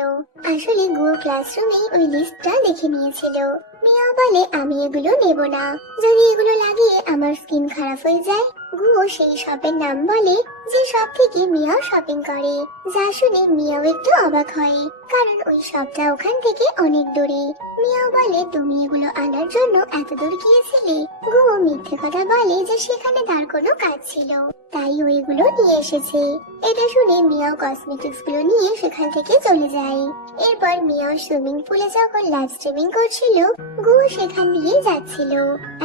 আসলে গুগো ক্লাসরুমে ওই লিস্টটা দেখে নিয়েছিল। মিয়াও বলে, আমি এগুলো নেব না, যদি এগুলো লাগিয়ে আমার স্কিন খারাপ হয়ে যায়। গুগো সেই শপের নাম বলে যে শপ থেকে মিয়াও শপিং করে, যা শুনে মিয়াও একটু অবাক হয়, কারণ ওই শপটা ওখান থেকে অনেক দূরে। মিয়াও বলে, তুমি এগুলো আনার জন্য এত দূর গিয়েছিলে? গুগো মিথ্যে কথা বলে যে সেখানে তার কোনো কাজ ছিল, তাই ওইগুলো নিয়ে এসেছে। এটা শুনে মিয়াও কসমেটিক্স গুলো নিয়ে সেখান থেকে চলে যায়। এরপর মিয়াও সুইমিং পুলে যখন লাইভ স্ট্রিমিং করছিল, গুগো সেখান দিয়ে যাচ্ছিল,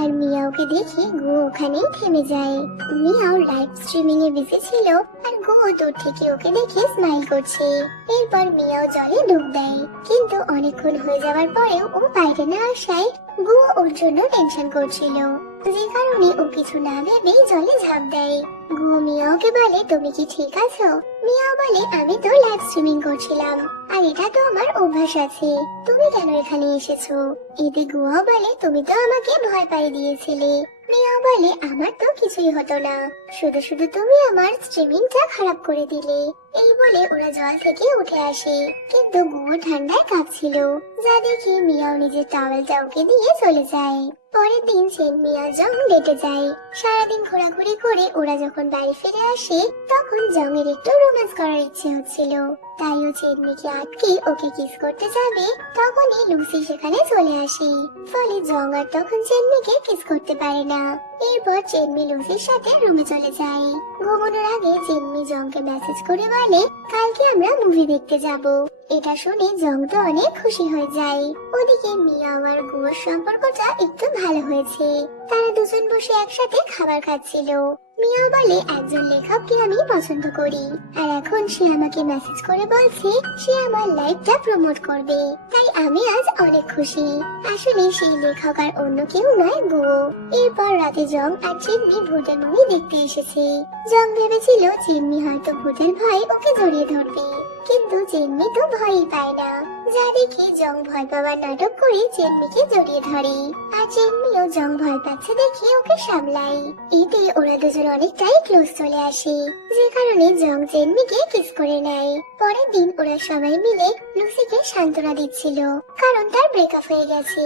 আর মিয়াওকে দেখে গুগো ওখানেই থেমে যায়। মিয়াও লাইভ স্ট্রিমিং এ বিজি ছিল, আর গুগো দূর থেকে ওকে দেখে স্মাইল করছে। এরপর মিয়াও জলে ডুব দেয়, কিন্তু অনেকক্ষণ হয়ে যাওয়ার পরেও ও বাইরে না আসায় গুগো ওর জন্য টেনশন করছিল। যে কারণে ও কিছু না ভেবে জলে ঝাঁপ দেয়। গু মিয়াওকে বলে, তুমি কি ঠিক আছো? মিয়াও বলে, আমি তো লাইভ সুইমিং করছিলাম, আর এটা তো আমার অভ্যাস আছে, তুমি কেন এখানে এসেছো? এতে গুয়াও বলে, তুমি তো আমাকে ভয় পাইয়ে দিয়েছিলে। মিয়াও বলে, আমার তো কিছুই হতো না, শুধু শুধু তুমি আমার স্ট্রিমিংটা খারাপ করে দিলে। এই বলে ওরা জল থেকে উঠে আসে, কিন্তু গুয়ো ঠান্ডায় কাঁপছিল, যা দেখে মিয়াও নিজের টাওয়েলটা ওকে দিয়ে চলে যায়। পরের দিন চেনমি আর জং ডেটে যায়। সারাদিন ঘোরাঘুরি করে ওরা যখন বাড়ি ফিরে আসে, তখন জংয়ের একটু রোম্যান্স করার ইচ্ছে হচ্ছিল, তাই ও চেনমিকে আটকে ওকে কিস করতে যাবে, তখনই লুসি সেখানে চলে আসে। ফলে জং আর তখন চেনমিকে কিস করতে পারে না। এরপর চেনমি লুসির সাথে রুমে চলে যায়। ঘুমানোর আগে চেনমি জংকে মেসেজ করে বলে, কালকে আমরা মুভি দেখতে যাব। এটা শুনে জং তো অনেক খুশি হয়ে যায়। ওদিকে মিয়া আর গুয়োর সম্পর্কটা একটু ভালো হয়েছে, তারা দুজন বসে একসাথে খাবার খাচ্ছিল। মিয়া বলে, একজন লেখককে আমি পছন্দ করি, আর এখন সে আমাকে মেসেজ করে বলছে সে আমার লাইফটা প্রমোট করবে, তাই আমি আজ অনেক খুশি। আসলে সেই লেখক আর অন্য কেউ নয়, গুয়ো। এরপর রাতে জং আর চিন্নি ভূতের মুভি দেখতে এসেছে। জং ভেবেছিল চিন্নি হয়তো ভূতের ভয় ওকে জড়িয়ে ধরবে, কিন্তু চেনমি তো ভয়ই পায় না, যা দেখে জং ভয় পাওয়ার নাটক করে চেনমিকে জড়িয়ে ধরে, আর চেনমিও জং ভয় পাচ্ছে দেখে ওকে সামলায়। এতে ওরা দুজন অনেকটাই ক্লোজ চলে আসে, যে কারণে জং চেনমিকে কিস করে নেয়। পরের দিন ওরা সবাই মিলে লুসিকে সান্ত্বনা দিচ্ছিল, কারণ তার ব্রেকআপ হয়ে গেছে।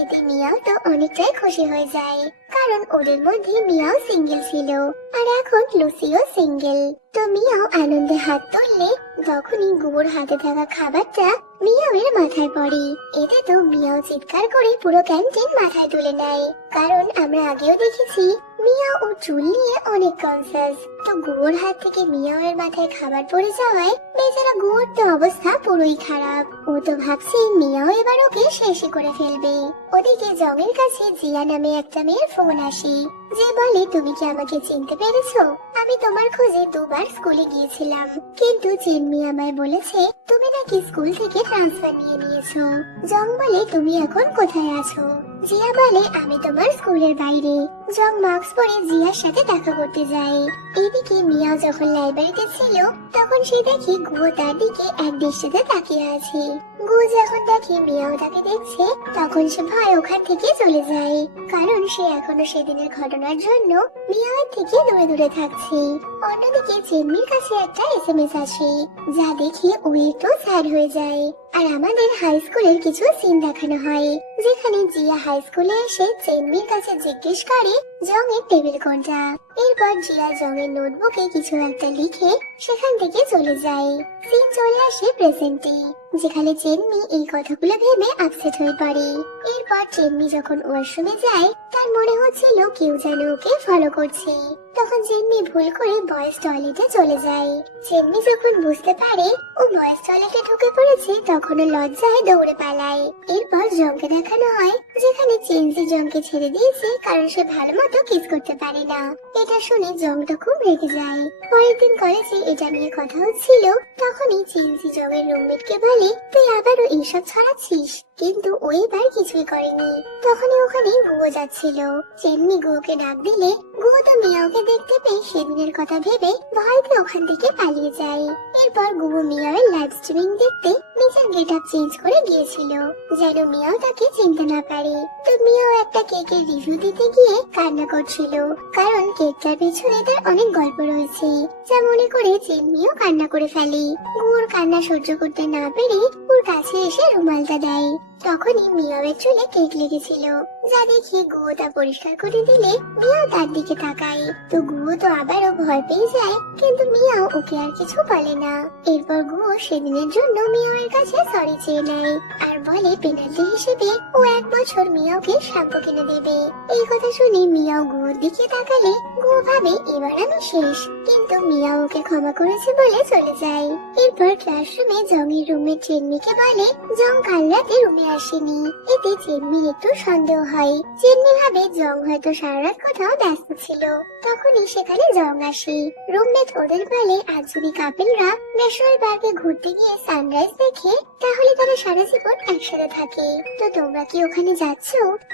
এতে মিয়াও তো অনেকটাই খুশি হয়ে যায়, কারণ ওদের মধ্যে মিয়াও সিঙ্গেল ছিল, আর এখন লুসিও সিঙ্গেল। তো মিয়াও আনন্দে হাত তুললে তখনই গুয়োর হাতে থাকা খাবারটা মিয়াওয়ের মাথায় পড়ে। এতে তো মিয়াও চিৎকার করে পুরো ক্যান্টিন মাথায় তুলে নেয়, কারণ আমরা আগেও দেখেছি মিয়াও ও চুল নিয়ে অনেক কনসাস। তো গুয়োর হাত থেকে মিয়াওয়ের মাথায় খাবার পড়ে যাওয়ায় বেচারা গুয়োর তো অবস্থা পুরোই খারাপ। ও তো ভাবছে মিয়াও এবার ওকে শেষই করে ফেলবে। ওদিকে জংয়ের কাছে জিয়া নামে একটা মেয়ের ফোন আসে, যে বলে, তুমি কি আমাকে চিনতে পেরেছো? আমি তোমার খোঁজে দুবার স্কুলে গিয়েছিলাম, কিন্তু চিন্মি আমায় বলেছে তুমি নাকি স্কুল থেকে ট্রান্সফার নিয়ে নিয়েছো। জং বলে, তুমি এখন কোথায় আছো? জিয়া বলে, আমি তোমার স্কুলের বাইরে। জং মাস্ক পরে জিয়ার সাথে দেখা করতে যায়। এদিকে মিয়াও যখন লাইব্রেরিতে ছিল, তখন সে দেখে গুয়ো তার দিকে এক দৃষ্টিতে তাকিয়ে আছে। গুয়ো যখন দেখে মিয়াও তাকে দেখছে, তখন সে ভয় ওখান থেকে চলে যায়, কারণ সে এখনো সেদিনের ঘটনার জন্য মিয়াওয়ের থেকে দূরে দূরে থাকছে। অন্যদিকে চেনমির কাছে একটা এসএমএস আসে, যা দেখে ও একটু স্যাড হয়ে যায়। আর আমাদের হাই স্কুলের কিছু সিন দেখানো হয়, যেখানে জিয়া হাই স্কুলে এসে চেনমির কাছে জিজ্ঞেস করে জং এর টেবিল কোনটা। এরপর জিয়া জং এর নোটবুকে কিছু একটা লিখে সেখান থেকে চলে যায়। সিন চলে আসে প্রেজেন্টে, যেখানে চেনমি এই কথাগুলো ভেবে আপসেট হয়ে পড়ে। এরপর চেনমি যখন ওয়াশরুমে যায়, তার মনে হচ্ছিল কেউ যেন ওকে ফলো করছে। তখন চেনমি ভুল করে বয়েজ টয়লেটে চলে যায়। চেনমি যখন বুঝতে পারে ও বয়েজ টয়লেটে ঢুকে পড়েছে, তখন ও লজ্জায় দৌড়ে পালায়। এরপর জংকে দেখানো হয়, যেখানে চেনজি জংকে ছেড়ে দিয়েছে, কারণ সে ভালো মতো কিস করতে পারে না। এটা শুনে জং তো খুব রেগে যায়। পরের দিন কলেজে এটা নিয়ে কথা হচ্ছিল, তখনই চেনজি জংয়ের রুমমেটকে বলে, তুই আবারও এইসব ছড়াচ্ছিস, কিন্তু ও এবার কিছুই করেনি। তখনই ওখানে গুয়ো যাচ্ছিল। চেনমি গুয়োকে ডাক দিলে গুয়ো তো মিয়াওকে দেখতে পেয়ে সেদিনের কথা ভেবে ভয়তে ওখান থেকে পালিয়ে যায়। এরপর গুয়ো মিয়াওয়ের লাইভ স্ট্রিমিং দেখতে নিজের গেট আপ চেঞ্জ করে গিয়েছিল, যেন মিয়াও তাকে চিনতে না পারে। তো মিয়াও একটা কেকের রিভিউ দিতে গিয়ে কান্না করছিল, কারণ কেকটার পেছনে তার অনেক গল্প রয়েছে, যা মনে করে চেনমিও কান্না করে ফেলে। গুয়োর কান্না সহ্য করতে না পেরে ওর কাছে এসে রুমালটা দেয়। তখনই মিয়াওয়ের চুলে কেক লেগেছিল, যা দেখে গুয়ো তা পরিষ্কার করে দিলে মিয়াও তার দিকে তাকায়। তো গুয়ো তো আবারও ভয় পেয়ে যায়, কিন্তু মিয়াও ওকে আর কিছু বলে না। এরপর গুয়ো সেদিনের জন্য মিয়াওয়ের কাছে সরি চেয়ে নেয়, আর বলে পেনাল্টি হিসেবে ও 1 বছর মিয়াওকে শ্যাম্পু কিনে দেবে। এই কথা শুনে মিয়াও গুয়োর দিকে তাকালে গুয়ো ভাবে এবার আমি শেষ, কিন্তু মিয়াও ওকে ক্ষমা করেছে বলে চলে যায়। এরপর ক্লাসরুমে জংয়ের রুমে চেনমিকে বলে জং কাল রাতে রুমে আসেনি। এতে চেনমির একটু সন্দেহ হয়। চেনমি ভাবে জং হয়তো সারা রাত কোথাও ব্যস্ত ছিল। তখনই সেখানে জং আসে। রুমমেট ওদের বলে আজ যদি কাপেলরা ন্যাশনাল পার্কে ঘুরতে গিয়ে সানরাইজ দেখে তাহলে তারা সারা জীবন একসাথে থাকে। তো তোমরা কি ওখানে যাচ্ছ?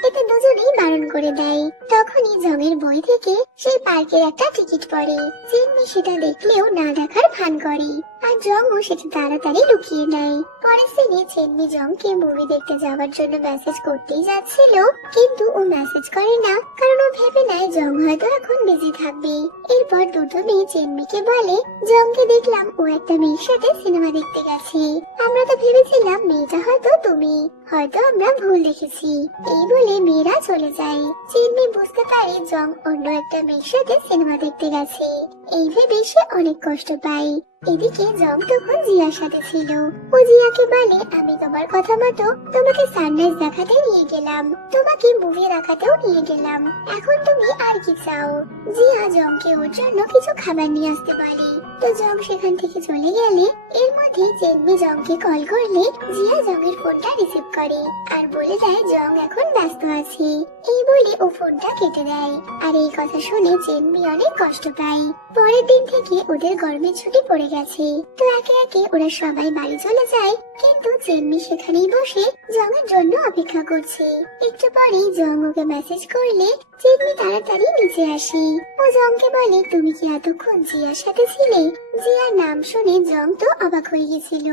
এতে দুজনেই বারণ করে দেয়। তখনই জংয়ের বই থেকে সেই পার্কের একটা টিকিট পড়ে। চেনমি সেটা দেখলেও না দেখার ভান করে, আর জংও সেটা তাড়াতাড়ি লুকিয়ে নেয়। পরের দিনে চেনমি জংকে মুভি দেখতে যাওয়ার জন্য মেসেজ করতেই যাচ্ছিল, কিন্তু ও মেসেজ করে না, কারণ ও ভেবে নেয় জং হয়তো এখন বিজি থাকবে। এরপর দুটো মেয়ে চেনমিকে বলে, জংকে দেখলাম ও একটা মেয়ের সাথে সিনেমা দেখতে গেছে। আমরা তো ভেবেছিলাম মেয়েটা হয়তো তুমি, হয়তো আমরা ভুল দেখেছি। এই বলে মেয়েরা চলে যায়। চেনমি বুঝতে পারে জং অন্য একটা মেয়ের সাথে সিনেমা দেখতে গেছে। এই ভেবে সে অনেক কষ্ট পায়। এদিকে জং তখন জিয়ার সাথে ছিল। ও জিয়াকে বলে, আমি তোমার কথা মতো তোমাকে সানরাইজ দেখাতে নিয়ে গেলাম, তোমাকে মুভি দেখাতেও নিয়ে গেলাম, এখন তুমি আর কি চাও? জিয়া জংকে ওর জন্য কিছু খাবার নিয়ে আসতে পারে। তো জং সেখান থেকে চলে গেলে এর মধ্যে চেনমি জংকে কল করলে জিয়া জংয়ের ফোনটা রিসিভ করে আর বলে দেয় জং এখন ব্যস্ত আছে। এই বলে ও ফোনটা কেটে দেয়। আর এই কথা শুনে চেনমি অনেক কষ্ট পায়। পরের দিন থেকে ওদের গরমের ছুটি পড়ে গেছে। তো একে একে ওরা সবাই বাড়ি চলে যায়, কিন্তু চেনমি সেখানেই বসে জংয়ের জন্য অপেক্ষা করছে। একটু পরেই জং ওকে মেসেজ করলে চেনমি তাড়াতাড়ি নিচে আসে। ও জংকে বলে, তুমি কি এতক্ষণ জিয়ার সাথে ছিলে? জিয়ার নাম শুনে জং তো অবাক হয়ে গেছিল।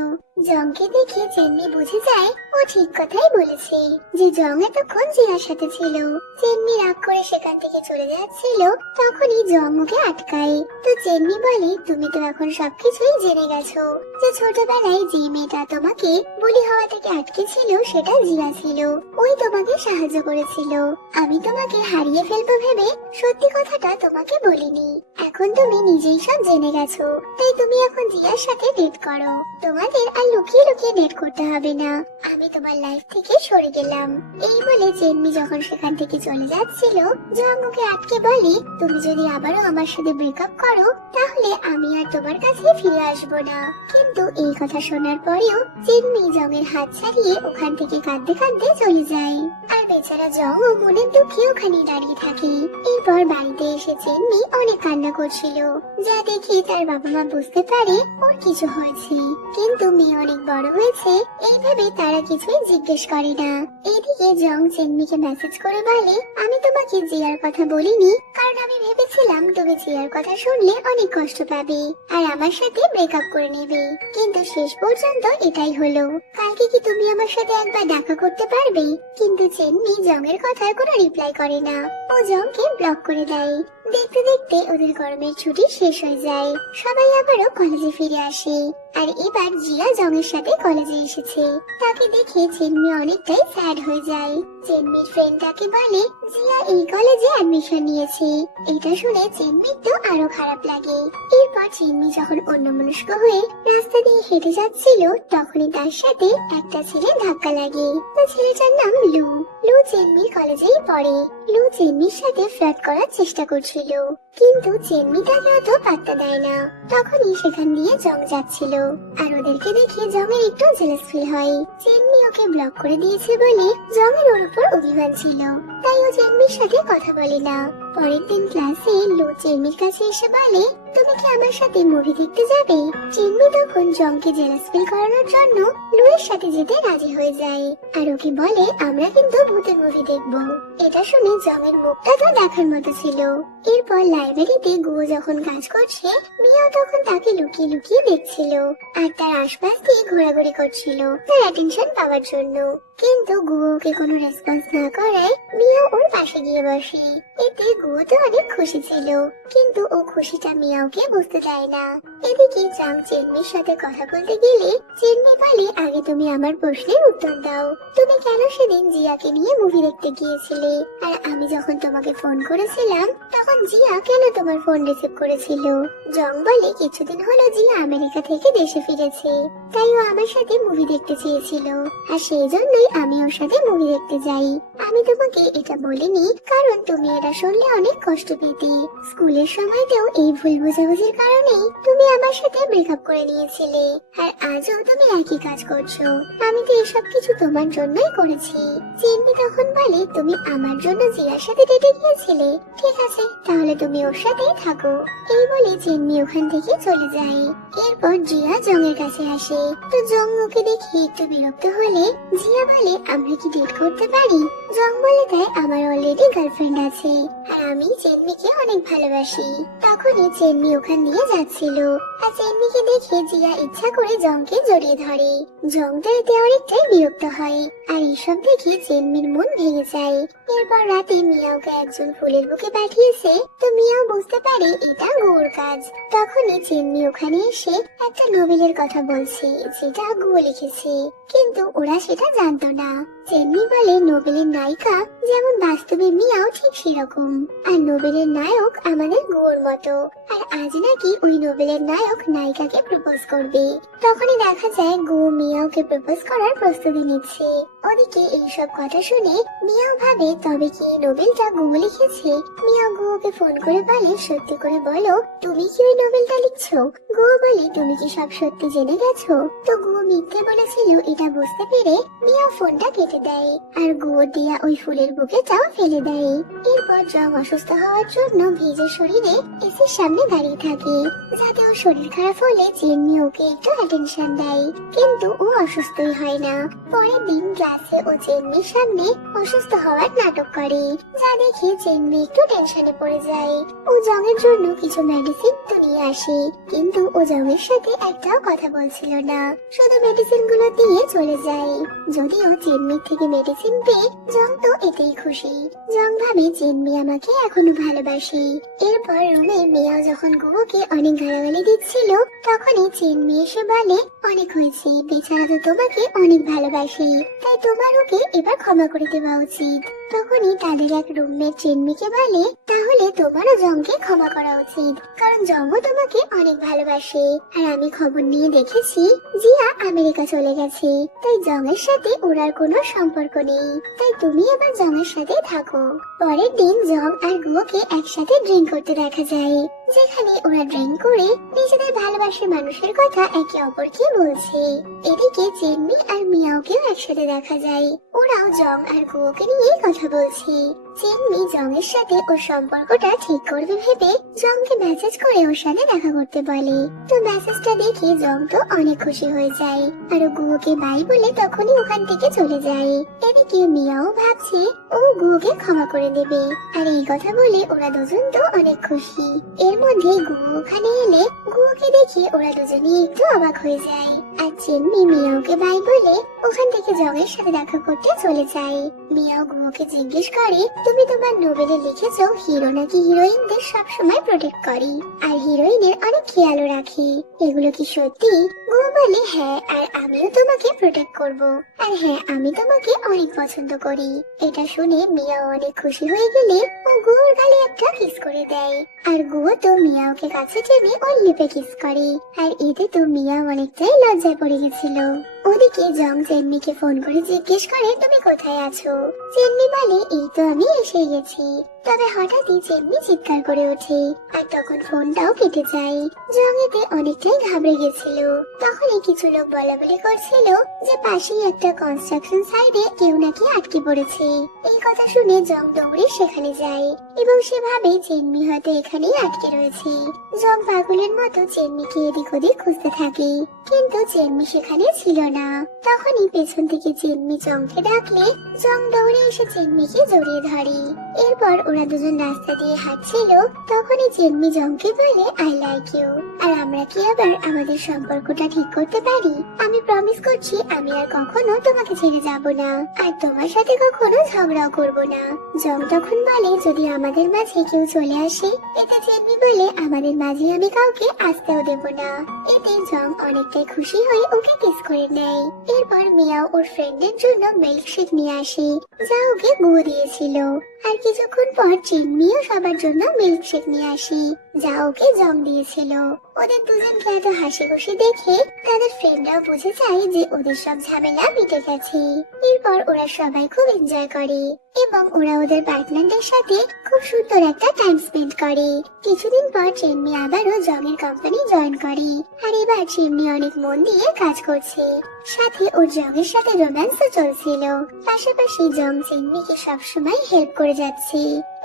জংকে দেখে চেনমি বুঝে যায় ও ঠিক কথাই বলেছে, যে জং এতক্ষণ জিয়ার সাথে ছিল। চেনমি রাগ করে সেখান থেকে চলে যাচ্ছিল, তখনই জং ওকে আটকায়। তো চেনমি বলে, তুমি তো এখন সবকিছুই জেনে গেছো, যে ছোটবেলায় যে মেয়েটা তোমাকে বুলি হওয়া থেকে আটকে ছিল সেটা জিয়া ছিল, ওই তোমাকে সাহায্য করেছিল। আমি তোমাকে হারিয়ে ফেলবো ভেবে সত্যি কথাটা তোমাকে বলিনি। এখন তুমি নিজেই সব জেনে গেছো, তাই তুমি এখন জিয়ার সাথে ডেট করো। তোমাদের আর লুকিয়ে লুকিয়ে ডেট করতে হবে না, আমি তোমার লাইফ থেকে সরে গেলাম। এই বলে চেনমি যখন সেখান থেকে চলে যাচ্ছিল, জং ওকে আটকে বলে, তুমি যদি আবারও আমার সাথে ব্রেকআপ করো তাহলে আমি আর তোমার কাছে ফিরে আসবো না। কিন্তু এই কথা শোনার পরেও চেনমি জংয়ের হাত ছাড়িয়ে ওখান থেকে কাঁদতে কাঁদতে চলে যায়। আর বেচারা জং ও মনের দুঃখে ওখানে দাঁড়িয়ে থাকে। এরপর বাড়িতে এসে চেনমি অনেক কান্না করছিল, যা দেখে তার বাবা মা বুঝতে পারে ওর কিছু হয়েছে। কিন্তু মেয়ে অনেক বড় হয়েছে এই ভেবে তারা কিছুই জিজ্ঞেস করে না। এদিকে জং চেনমিকে মেসেজ করে বলে, আমি তোমাকে জিয়ার কথা বলিনি, কারণ আমি ভেবেছিলাম তুমি জিয়ার কথা শুনলে অনেক কষ্ট পাবে আর আমার সাথে ব্রেকআপ করে নেবে, কিন্তু শেষ পর্যন্ত এটাই হলো। কালকে কি তুমি আমার সাথে একবার দেখা করতে পারবে? কিন্তু চেনমি জংয়ের কথার কোনো রিপ্লাই করে না, ও জংকে ব্লক করে দেয়। দেখতে দেখতে ওদের গরমের ছুটি শেষ হয়ে যায়। সবাই আবারও কলেজে ফিরে আসে। আর এবার জিয়া জংয়ের সাথে কলেজে এসেছে। তাকে দেখে চেনমি অনেকটাই স্যাড হয়ে যায়। চেনমির ফ্রেন্ড তাকে বলে, জিয়া এই কলেজে অ্যাডমিশন নিয়েছে। এটা শুনে চেনমির তো আরো খারাপ লাগে। এরপর চেনমি যখন অন্যমনস্ক হয়ে রাস্তা দিয়ে হেঁটে যাচ্ছিল, তখনই তার সাথে একটা ছেলে ধাক্কা লাগে। তো ছেলেটার নাম লু। লু চেনমির কলেজেই পড়ে। লু চেনমির সাথে ফ্লার্ট করার চেষ্টা করছিল, কিন্তু চেনমি তাকে অত পাত্তা দেয় না। তখনই সেখান দিয়ে জং যাচ্ছিল, আর ওদেরকে দেখে জংয়ের একটু জেলাস ফিল হয়। চেনমি ওকে ব্লক করে দিয়েছে বলে জংয়ের ওর উপর অভিমান ছিল, তাই ও চেনমির সাথে কথা বলে না। পরের দিন ক্লাসে লু চেনমির কাছে এসে বলে, তুমি কি আমার সাথে মুভি দেখতে যাবে? চেনমি তখন জংকে জেলাস ফিল করানোর জন্য লুয়ের সাথে যেতে রাজি হয়ে যায়, আর ওকে বলে, আমরা কিন্তু ভূতের মুভি দেখবো। এটা শুনে জংয়ের মুখটা তো দেখার মতো ছিল। এরপর লাইব্রেরিতে গুয়ো যখন কাজ করছে, মিয়াও তখন তাকে লুকিয়ে লুকিয়ে দেখছিল, আর তার আশপাশ দিয়ে ঘোরাঘুরি করছিল তার অ্যাটেনশন পাওয়ার জন্য। কিন্তু গুয়োকে কোনো রেসপন্স না করায় মিয়াও ওর পাশে গিয়ে বসে। এতে গুয়ো তো অনেক খুশি ছিল, কিন্তু ও খুশিটা মিয়াওকে বুঝতে চায় না। এদিকে জং চেনমির সাথে কথা বলতে গেলে চেনমি বলে, আগে তুমি আমার প্রশ্নের উত্তর দাও, তুমি কেন সেদিন জিয়াকে নিয়ে মুভি দেখতে গিয়েছিলে? আর আমি যখন তোমাকে ফোন করেছিলাম তখন জিয়া কেন তোমার ফোন রিসিভ করেছিল? জং বলে, কিছুদিন হলো জিয়া আমেরিকা থেকে দেশে ফিরেছে, তাই ও আমার সাথে মুভি দেখতে চেয়েছিল, আর সেই জন্যই আমি ওর সাথে মুভি দেখতে যাই। আমি তোমাকে এটা বলিনি কারণ তুমি এটা শুনলে অনেক কষ্ট পেতে। স্কুলের সময়তেও এই ভুল বোঝাবুঝির কারণেই তুমি আমার সাথে ব্রেকআপ করে নিয়েছিলে, আর আজও তুমি একই কাজ করছো। আমি তো এসব কিছু তোমার জন্যই করেছি। চিন্নি তখন বলে, তুমি আমার জন্য জিয়ার সাথে ডেটে গিয়েছিলে, ঠিক আছে তাহলে তুমি ওর সাথেই থাকো। এই বলে চিন্নি ওখান থেকে চলে যায়। এরপর জিয়া জংয়ের কাছে আসে। তো জং ওকে দেখে একটু বিরক্ত হলে জিয়া বলে, আমরা কি ডেট করতে পারি? জং বলে দেয়, আমার অলরেডি গার্লফ্রেন্ড আছে আর আমি চেন্নিকে অনেক ভালোবাসি। তখনই চেন্নি ওখান দিয়ে যাচ্ছিল, আর চেন্নিকে দেখে জিয়া ইচ্ছা করে জংকে জড়িয়ে ধরে। জং তো এতে অনেকটাই বিরক্ত হয়, আর এইসব দেখে চেন্নির মন ভেঙে যায়। এরপর রাতে মিয়াওকে একজন ফুলের বুকে পাঠিয়েছে, তো মিয়াও বুঝতে পারে এটা গুয়োর কাজ। তখনই চেন্নি ওখানে এসে একটা নোবেলের কথা বলছে যেটা গুয়ো লিখেছে, কিন্তু ওরা সেটা জানতো না। চেন্নি বলে, নোবেলের নায়িকা যেমন বাস্তবে মিয়াও ঠিক সেরকম, আর নোবেলের নায়ক আমাদের গুয়োর মতো, আর আজ নাকি ওই নোবেলের নায়ক নায়িকাকে প্রপোজ করবে। তখনই দেখা যায় গুয়ো মিয়াওকে প্রপোজ করার প্রস্তুতি নিচ্ছে। ওদিকে এইসব কথা শুনে মিয়াও ভাবে, তবে কি এই নোবেলটা গুয়ো লিখেছে? মিয়াও গুয়োকে ফোন করে বলে, সত্যি করে বলো তুমি কি ওই নোবেলটা লিখছো? গুয়ো বলে, তুমি কি সব সত্যি জেনে গেছো? তো গুয়ো মিথ্যে বলেছিল এটা বুঝতে পেরে মিয়াও ফোনটা কেটে দেয়, আর গুয়ো দিয়া ওই ফুলের বুকেটাও ফেলে দেয়। এরপর জং অসুস্থ হওয়ার জন্য ভিজে শরীরে এসির সামনে দাঁড়িয়ে থাকে, যাতে ওর শরীর খারাপ হলে চেন্নি ওকে একটু অ্যাটেনশন দেয়, কিন্তু ও অসুস্থই হয় না। পরের দিন ক্লাসে ও চেন্নির সামনে অসুস্থ হওয়ার নাটক করে, যা দেখে চেন্নি একটু টেনশনে পড়ে যায়। ও জংয়ের জন্য কিছু মেডিসিন তো নিয়ে আসে, কিন্তু ও জংয়ের সাথে একটাও কথা বলছিল না, শুধু মেডিসিন গুলো দিয়ে চলে যায়। যদিও চেন্নির থেকে মেডিসিন পেয়ে জং তো এতেই খুশি। জং ভাবে চেন্নি আমাকে এখনো ভালোবাসে। এরপর রুমে মিয়া যখন গুয়োকে অনেক গালাগালি দিচ্ছিল, তখনই চেন্নি এসে বলে, অনেক হয়েছে, বেচারা তো তোমাকে অনেক ভালোবাসে, তাই তোমার ওকে এবার ক্ষমা করে দেওয়া উচিত। তখনই তাদের এক রুমমেট চেন্নিকে বলে, তাহলে তোমারও জংকে ক্ষমা করা উচিত, কারণ জংও তোমাকে অনেক ভালোবাসে, আর আমি খবর নিয়ে দেখেছি জিয়া আমেরিকা চলে গেছে, তাই জংয়ের সাথে ওর আর কোনো সম্পর্ক নেই, তাই তুমি এবার জংয়ের সাথে থাকো। পরের দিন জং আর গুয়োকে একসাথে ড্রিঙ্ক করতে দেখা যায়, যেখানে ওরা ড্রিঙ্ক করে নিজেদের ভালোবাসার মানুষের কথা একে অপরকে বলছে। এদিকে চেন্নি আর মিয়াওকেও একসাথে দেখা যায়, ওরাও জং আর গুয়োকে নিয়ে কথা বলছে। চেন্নি জংয়ের সাথে ওর সম্পর্কটা ঠিক করবে ভেবে জংকে মেসেজ করে ওর সাথে দেখা করতে বলে। তো মেসেজটা দেখে জং তো অনেক খুশি হয়ে যায়, আর গুয়োকে বাই বলে তখনই ওখান থেকে চলে যায়। এদিকে মিয়াও ভাবছে ও গুয়োকে ক্ষমা করে দেবে, আর এই কথা বলে ওরা দুজন তো অনেক খুশি। এর মধ্যে গুয়ো ওখানে এলে গুয়োকে দেখে ওরা দুজনেই একটু অবাক হয়ে যায়, আর চেন্নি মিয়াওকে বাই বলে ওখান থেকে জংয়ের সাথে দেখা করতে চলে যায়। মিয়াও গুয়োকে জিজ্ঞেস করে, তুমি তোমার নোবেলে লিখেছো হিরো নাকি হিরোইনদের সবসময় প্রোটেক্ট করে, আর হিরোইনের অনেক খেয়ালও রাখে, এগুলো কি সত্যি? গুয়ো বলে, হ্যাঁ, আর আমিও তোমাকে প্রোটেক্ট করব, আর হ্যাঁ আমি তোমাকে অনেক পছন্দ করি। এটা শুনে মিয়াও অনেক খুশি হয়ে গেলে ও গুয়োর গালে একটা কিস করে দেয়, আর গুয়ো তো মিয়াওকে কাছে টেনে ওর লিপে কিস করে, আর এতে তো মিয়াও অনেকটাই লজ্জায় পড়ে গেছিল। ওদিকে জং চেন্নিকে ফোন করে জিজ্ঞেস করে, তুমি কোথায় আছো? চেন্নি বলে, এই তো আমি এসে গেছি। তবে হঠাৎই চেন্নি চিৎকার করে ওঠে, আর তখন ফোনটাও কেটে যায়। জং এতে অনেকটাই ঘাবড়ে গেছিল। তখনই কিছু লোক বলা বলি করছিল যে পাশেই একটা কনস্ট্রাকশন সাইডে কেউ নাকি আটকে পড়েছে। এই কথা শুনে জং দৌড়ে সেখানে যায়, এবং সে ভাবে চেন্নি হয়তো এখানেই আটকে রয়েছে। জং পাগলের মতো চেন্নিকে এদিক ওদিক খুঁজতে থাকে, কিন্তু চেন্নি সেখানে ছিল না। তখনই পেছন থেকে চেন্নি জংকে ডাকলে জং দৌড়ে এসে চেন্নিকে জড়িয়ে ধরে। এরপর ওরা দুজন রাস্তা দিয়ে হাঁটছিল, তখনই চেন্নি জংকে বলে, আই লাইক ইউ, আর আমরা কি আবার আমাদের সম্পর্কটা ঠিক করতে পারি? আমি প্রমিস করছি আমি আর কখনো তোমাকে ছেড়ে যাব না, আর তোমার সাথে কখনো ঝগড়াও করব না। জং তখন বলে, যদি আমাদের মাঝে কেউ চলে আসে? এতে চেন্নি বলে, আমাদের মাঝে আমি কাউকে আসতেও দেব না। এতে জং অনেকটাই খুশি হয়ে ওকে কিস করে নেয়। এরপর মিয়াও ওর ফ্রেন্ডের জন্য মিল্কশেক নিয়ে আসে, যা ওকে গুয়ো দিয়েছিল, আর কিছুক্ষণ পর চেন্নিও সবার জন্য মিল্কশেক নিয়ে আসে। যা ওকে জং দিয়েছিল। ওদের দুজনকে এত হাসি খুশি দেখে তাদের ফ্রেন্ডরাও বুঝে যায় যে ওদের সব ঝামেলা মিটে গেছে। এরপর ওরা সবাই খুব এনজয় করে এবং ওরা ওদের পার্টনারদের সাথে খুব সুন্দর একটা টাইম স্পেন্ড করে। কিছুদিন পর চেন্নি আবারও জংয়ের কোম্পানি জয়েন করে, আর এবার চেন্নি অনেক মন দিয়ে কাজ করছে, সাথে ওর জংয়ের সাথে রোম্যান্সও চলছিল। পাশাপাশি জং চেন্নিকে সবসময় হেল্প করে যাচ্ছে।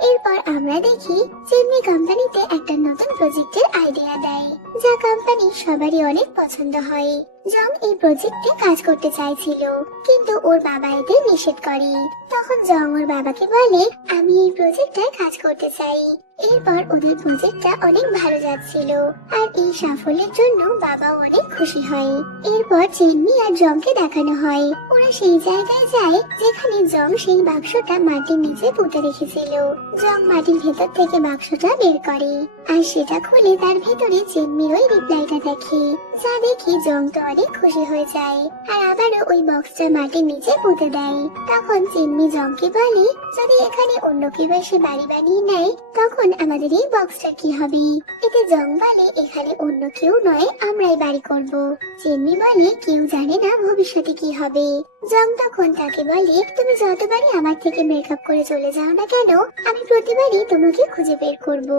এরপর আমরা দেখি চেন্নি কোম্পানিতে একটা নতুন প্রজেক্টের আইডিয়া দেয়, যা কোম্পানির সবারই অনেক পছন্দ হয়। জং এই প্রজেক্টে কাজ করতে চাইছিল, কিন্তু ওর বাবা এতে নিষেধ করে। তখন জং ওর বাবাকে বলে, আমি এই প্রজেক্টটায় কাজ করতে চাই। এরপর ওদের প্রজেক্টটা অনেক ভালো যাচ্ছিল, আর এই সাফল্যের জন্য বাবাও অনেক খুশি হয়। এরপর চেন্নি আর জংকে দেখানো হয় ওরা সেই জায়গায় যায় যেখানে জং সেই বাক্সটা মাটির নিচে পুঁতে রেখেছিল। জং মাটির ভেতর থেকে বাক্সটা বের করে, আর সেটা খুলে তার ভেতরে চেন্নির ওই রিপ্লাইটা দেখে, যা দেখে জং তো অনেক খুশি হয়ে যায়, আর আবারও ওই বক্সটা মাটির নিচে পুঁতে দেয়। তখন চেন্নি জংকে বলে, যদি এখানে অন্য কেউ এসে বাড়ি বানিয়ে নেয় তখন আমাদের এই বক্সটা কি হবে? এতে জং বলে, এখানে অন্য কেউ নয়, আমরাই বাড়ি করব। চেন্নি বলে, কেউ জানে না ভবিষ্যতে কি হবে। জং তখন তাকে বলে, তুমি যতবারই আমার থেকে ব্রেকআপ করে চলে যাও না কেন, আমি প্রতিবারই তোমাকে খুঁজে বের করব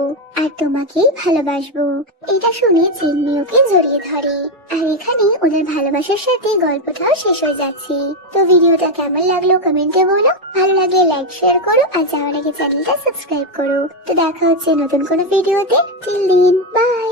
আর তোমাকেই ভালোবাসবো। এটা শুনে চেন্নি ওকে জড়িয়ে ধরে, আর এখানে ওদের ভালোবাসার সাথে গল্পটাও শেষ হয়ে যাচ্ছে। তো ভিডিওটা কেমন লাগলো কমেন্টে বলো, ভালো লাগলে লাইক শেয়ার করো, আর যাওয়ার আগে চ্যানেলটা সাবস্ক্রাইব করো। তো দেখা হচ্ছে নতুন কোনো ভিডিওতে। Till then, by.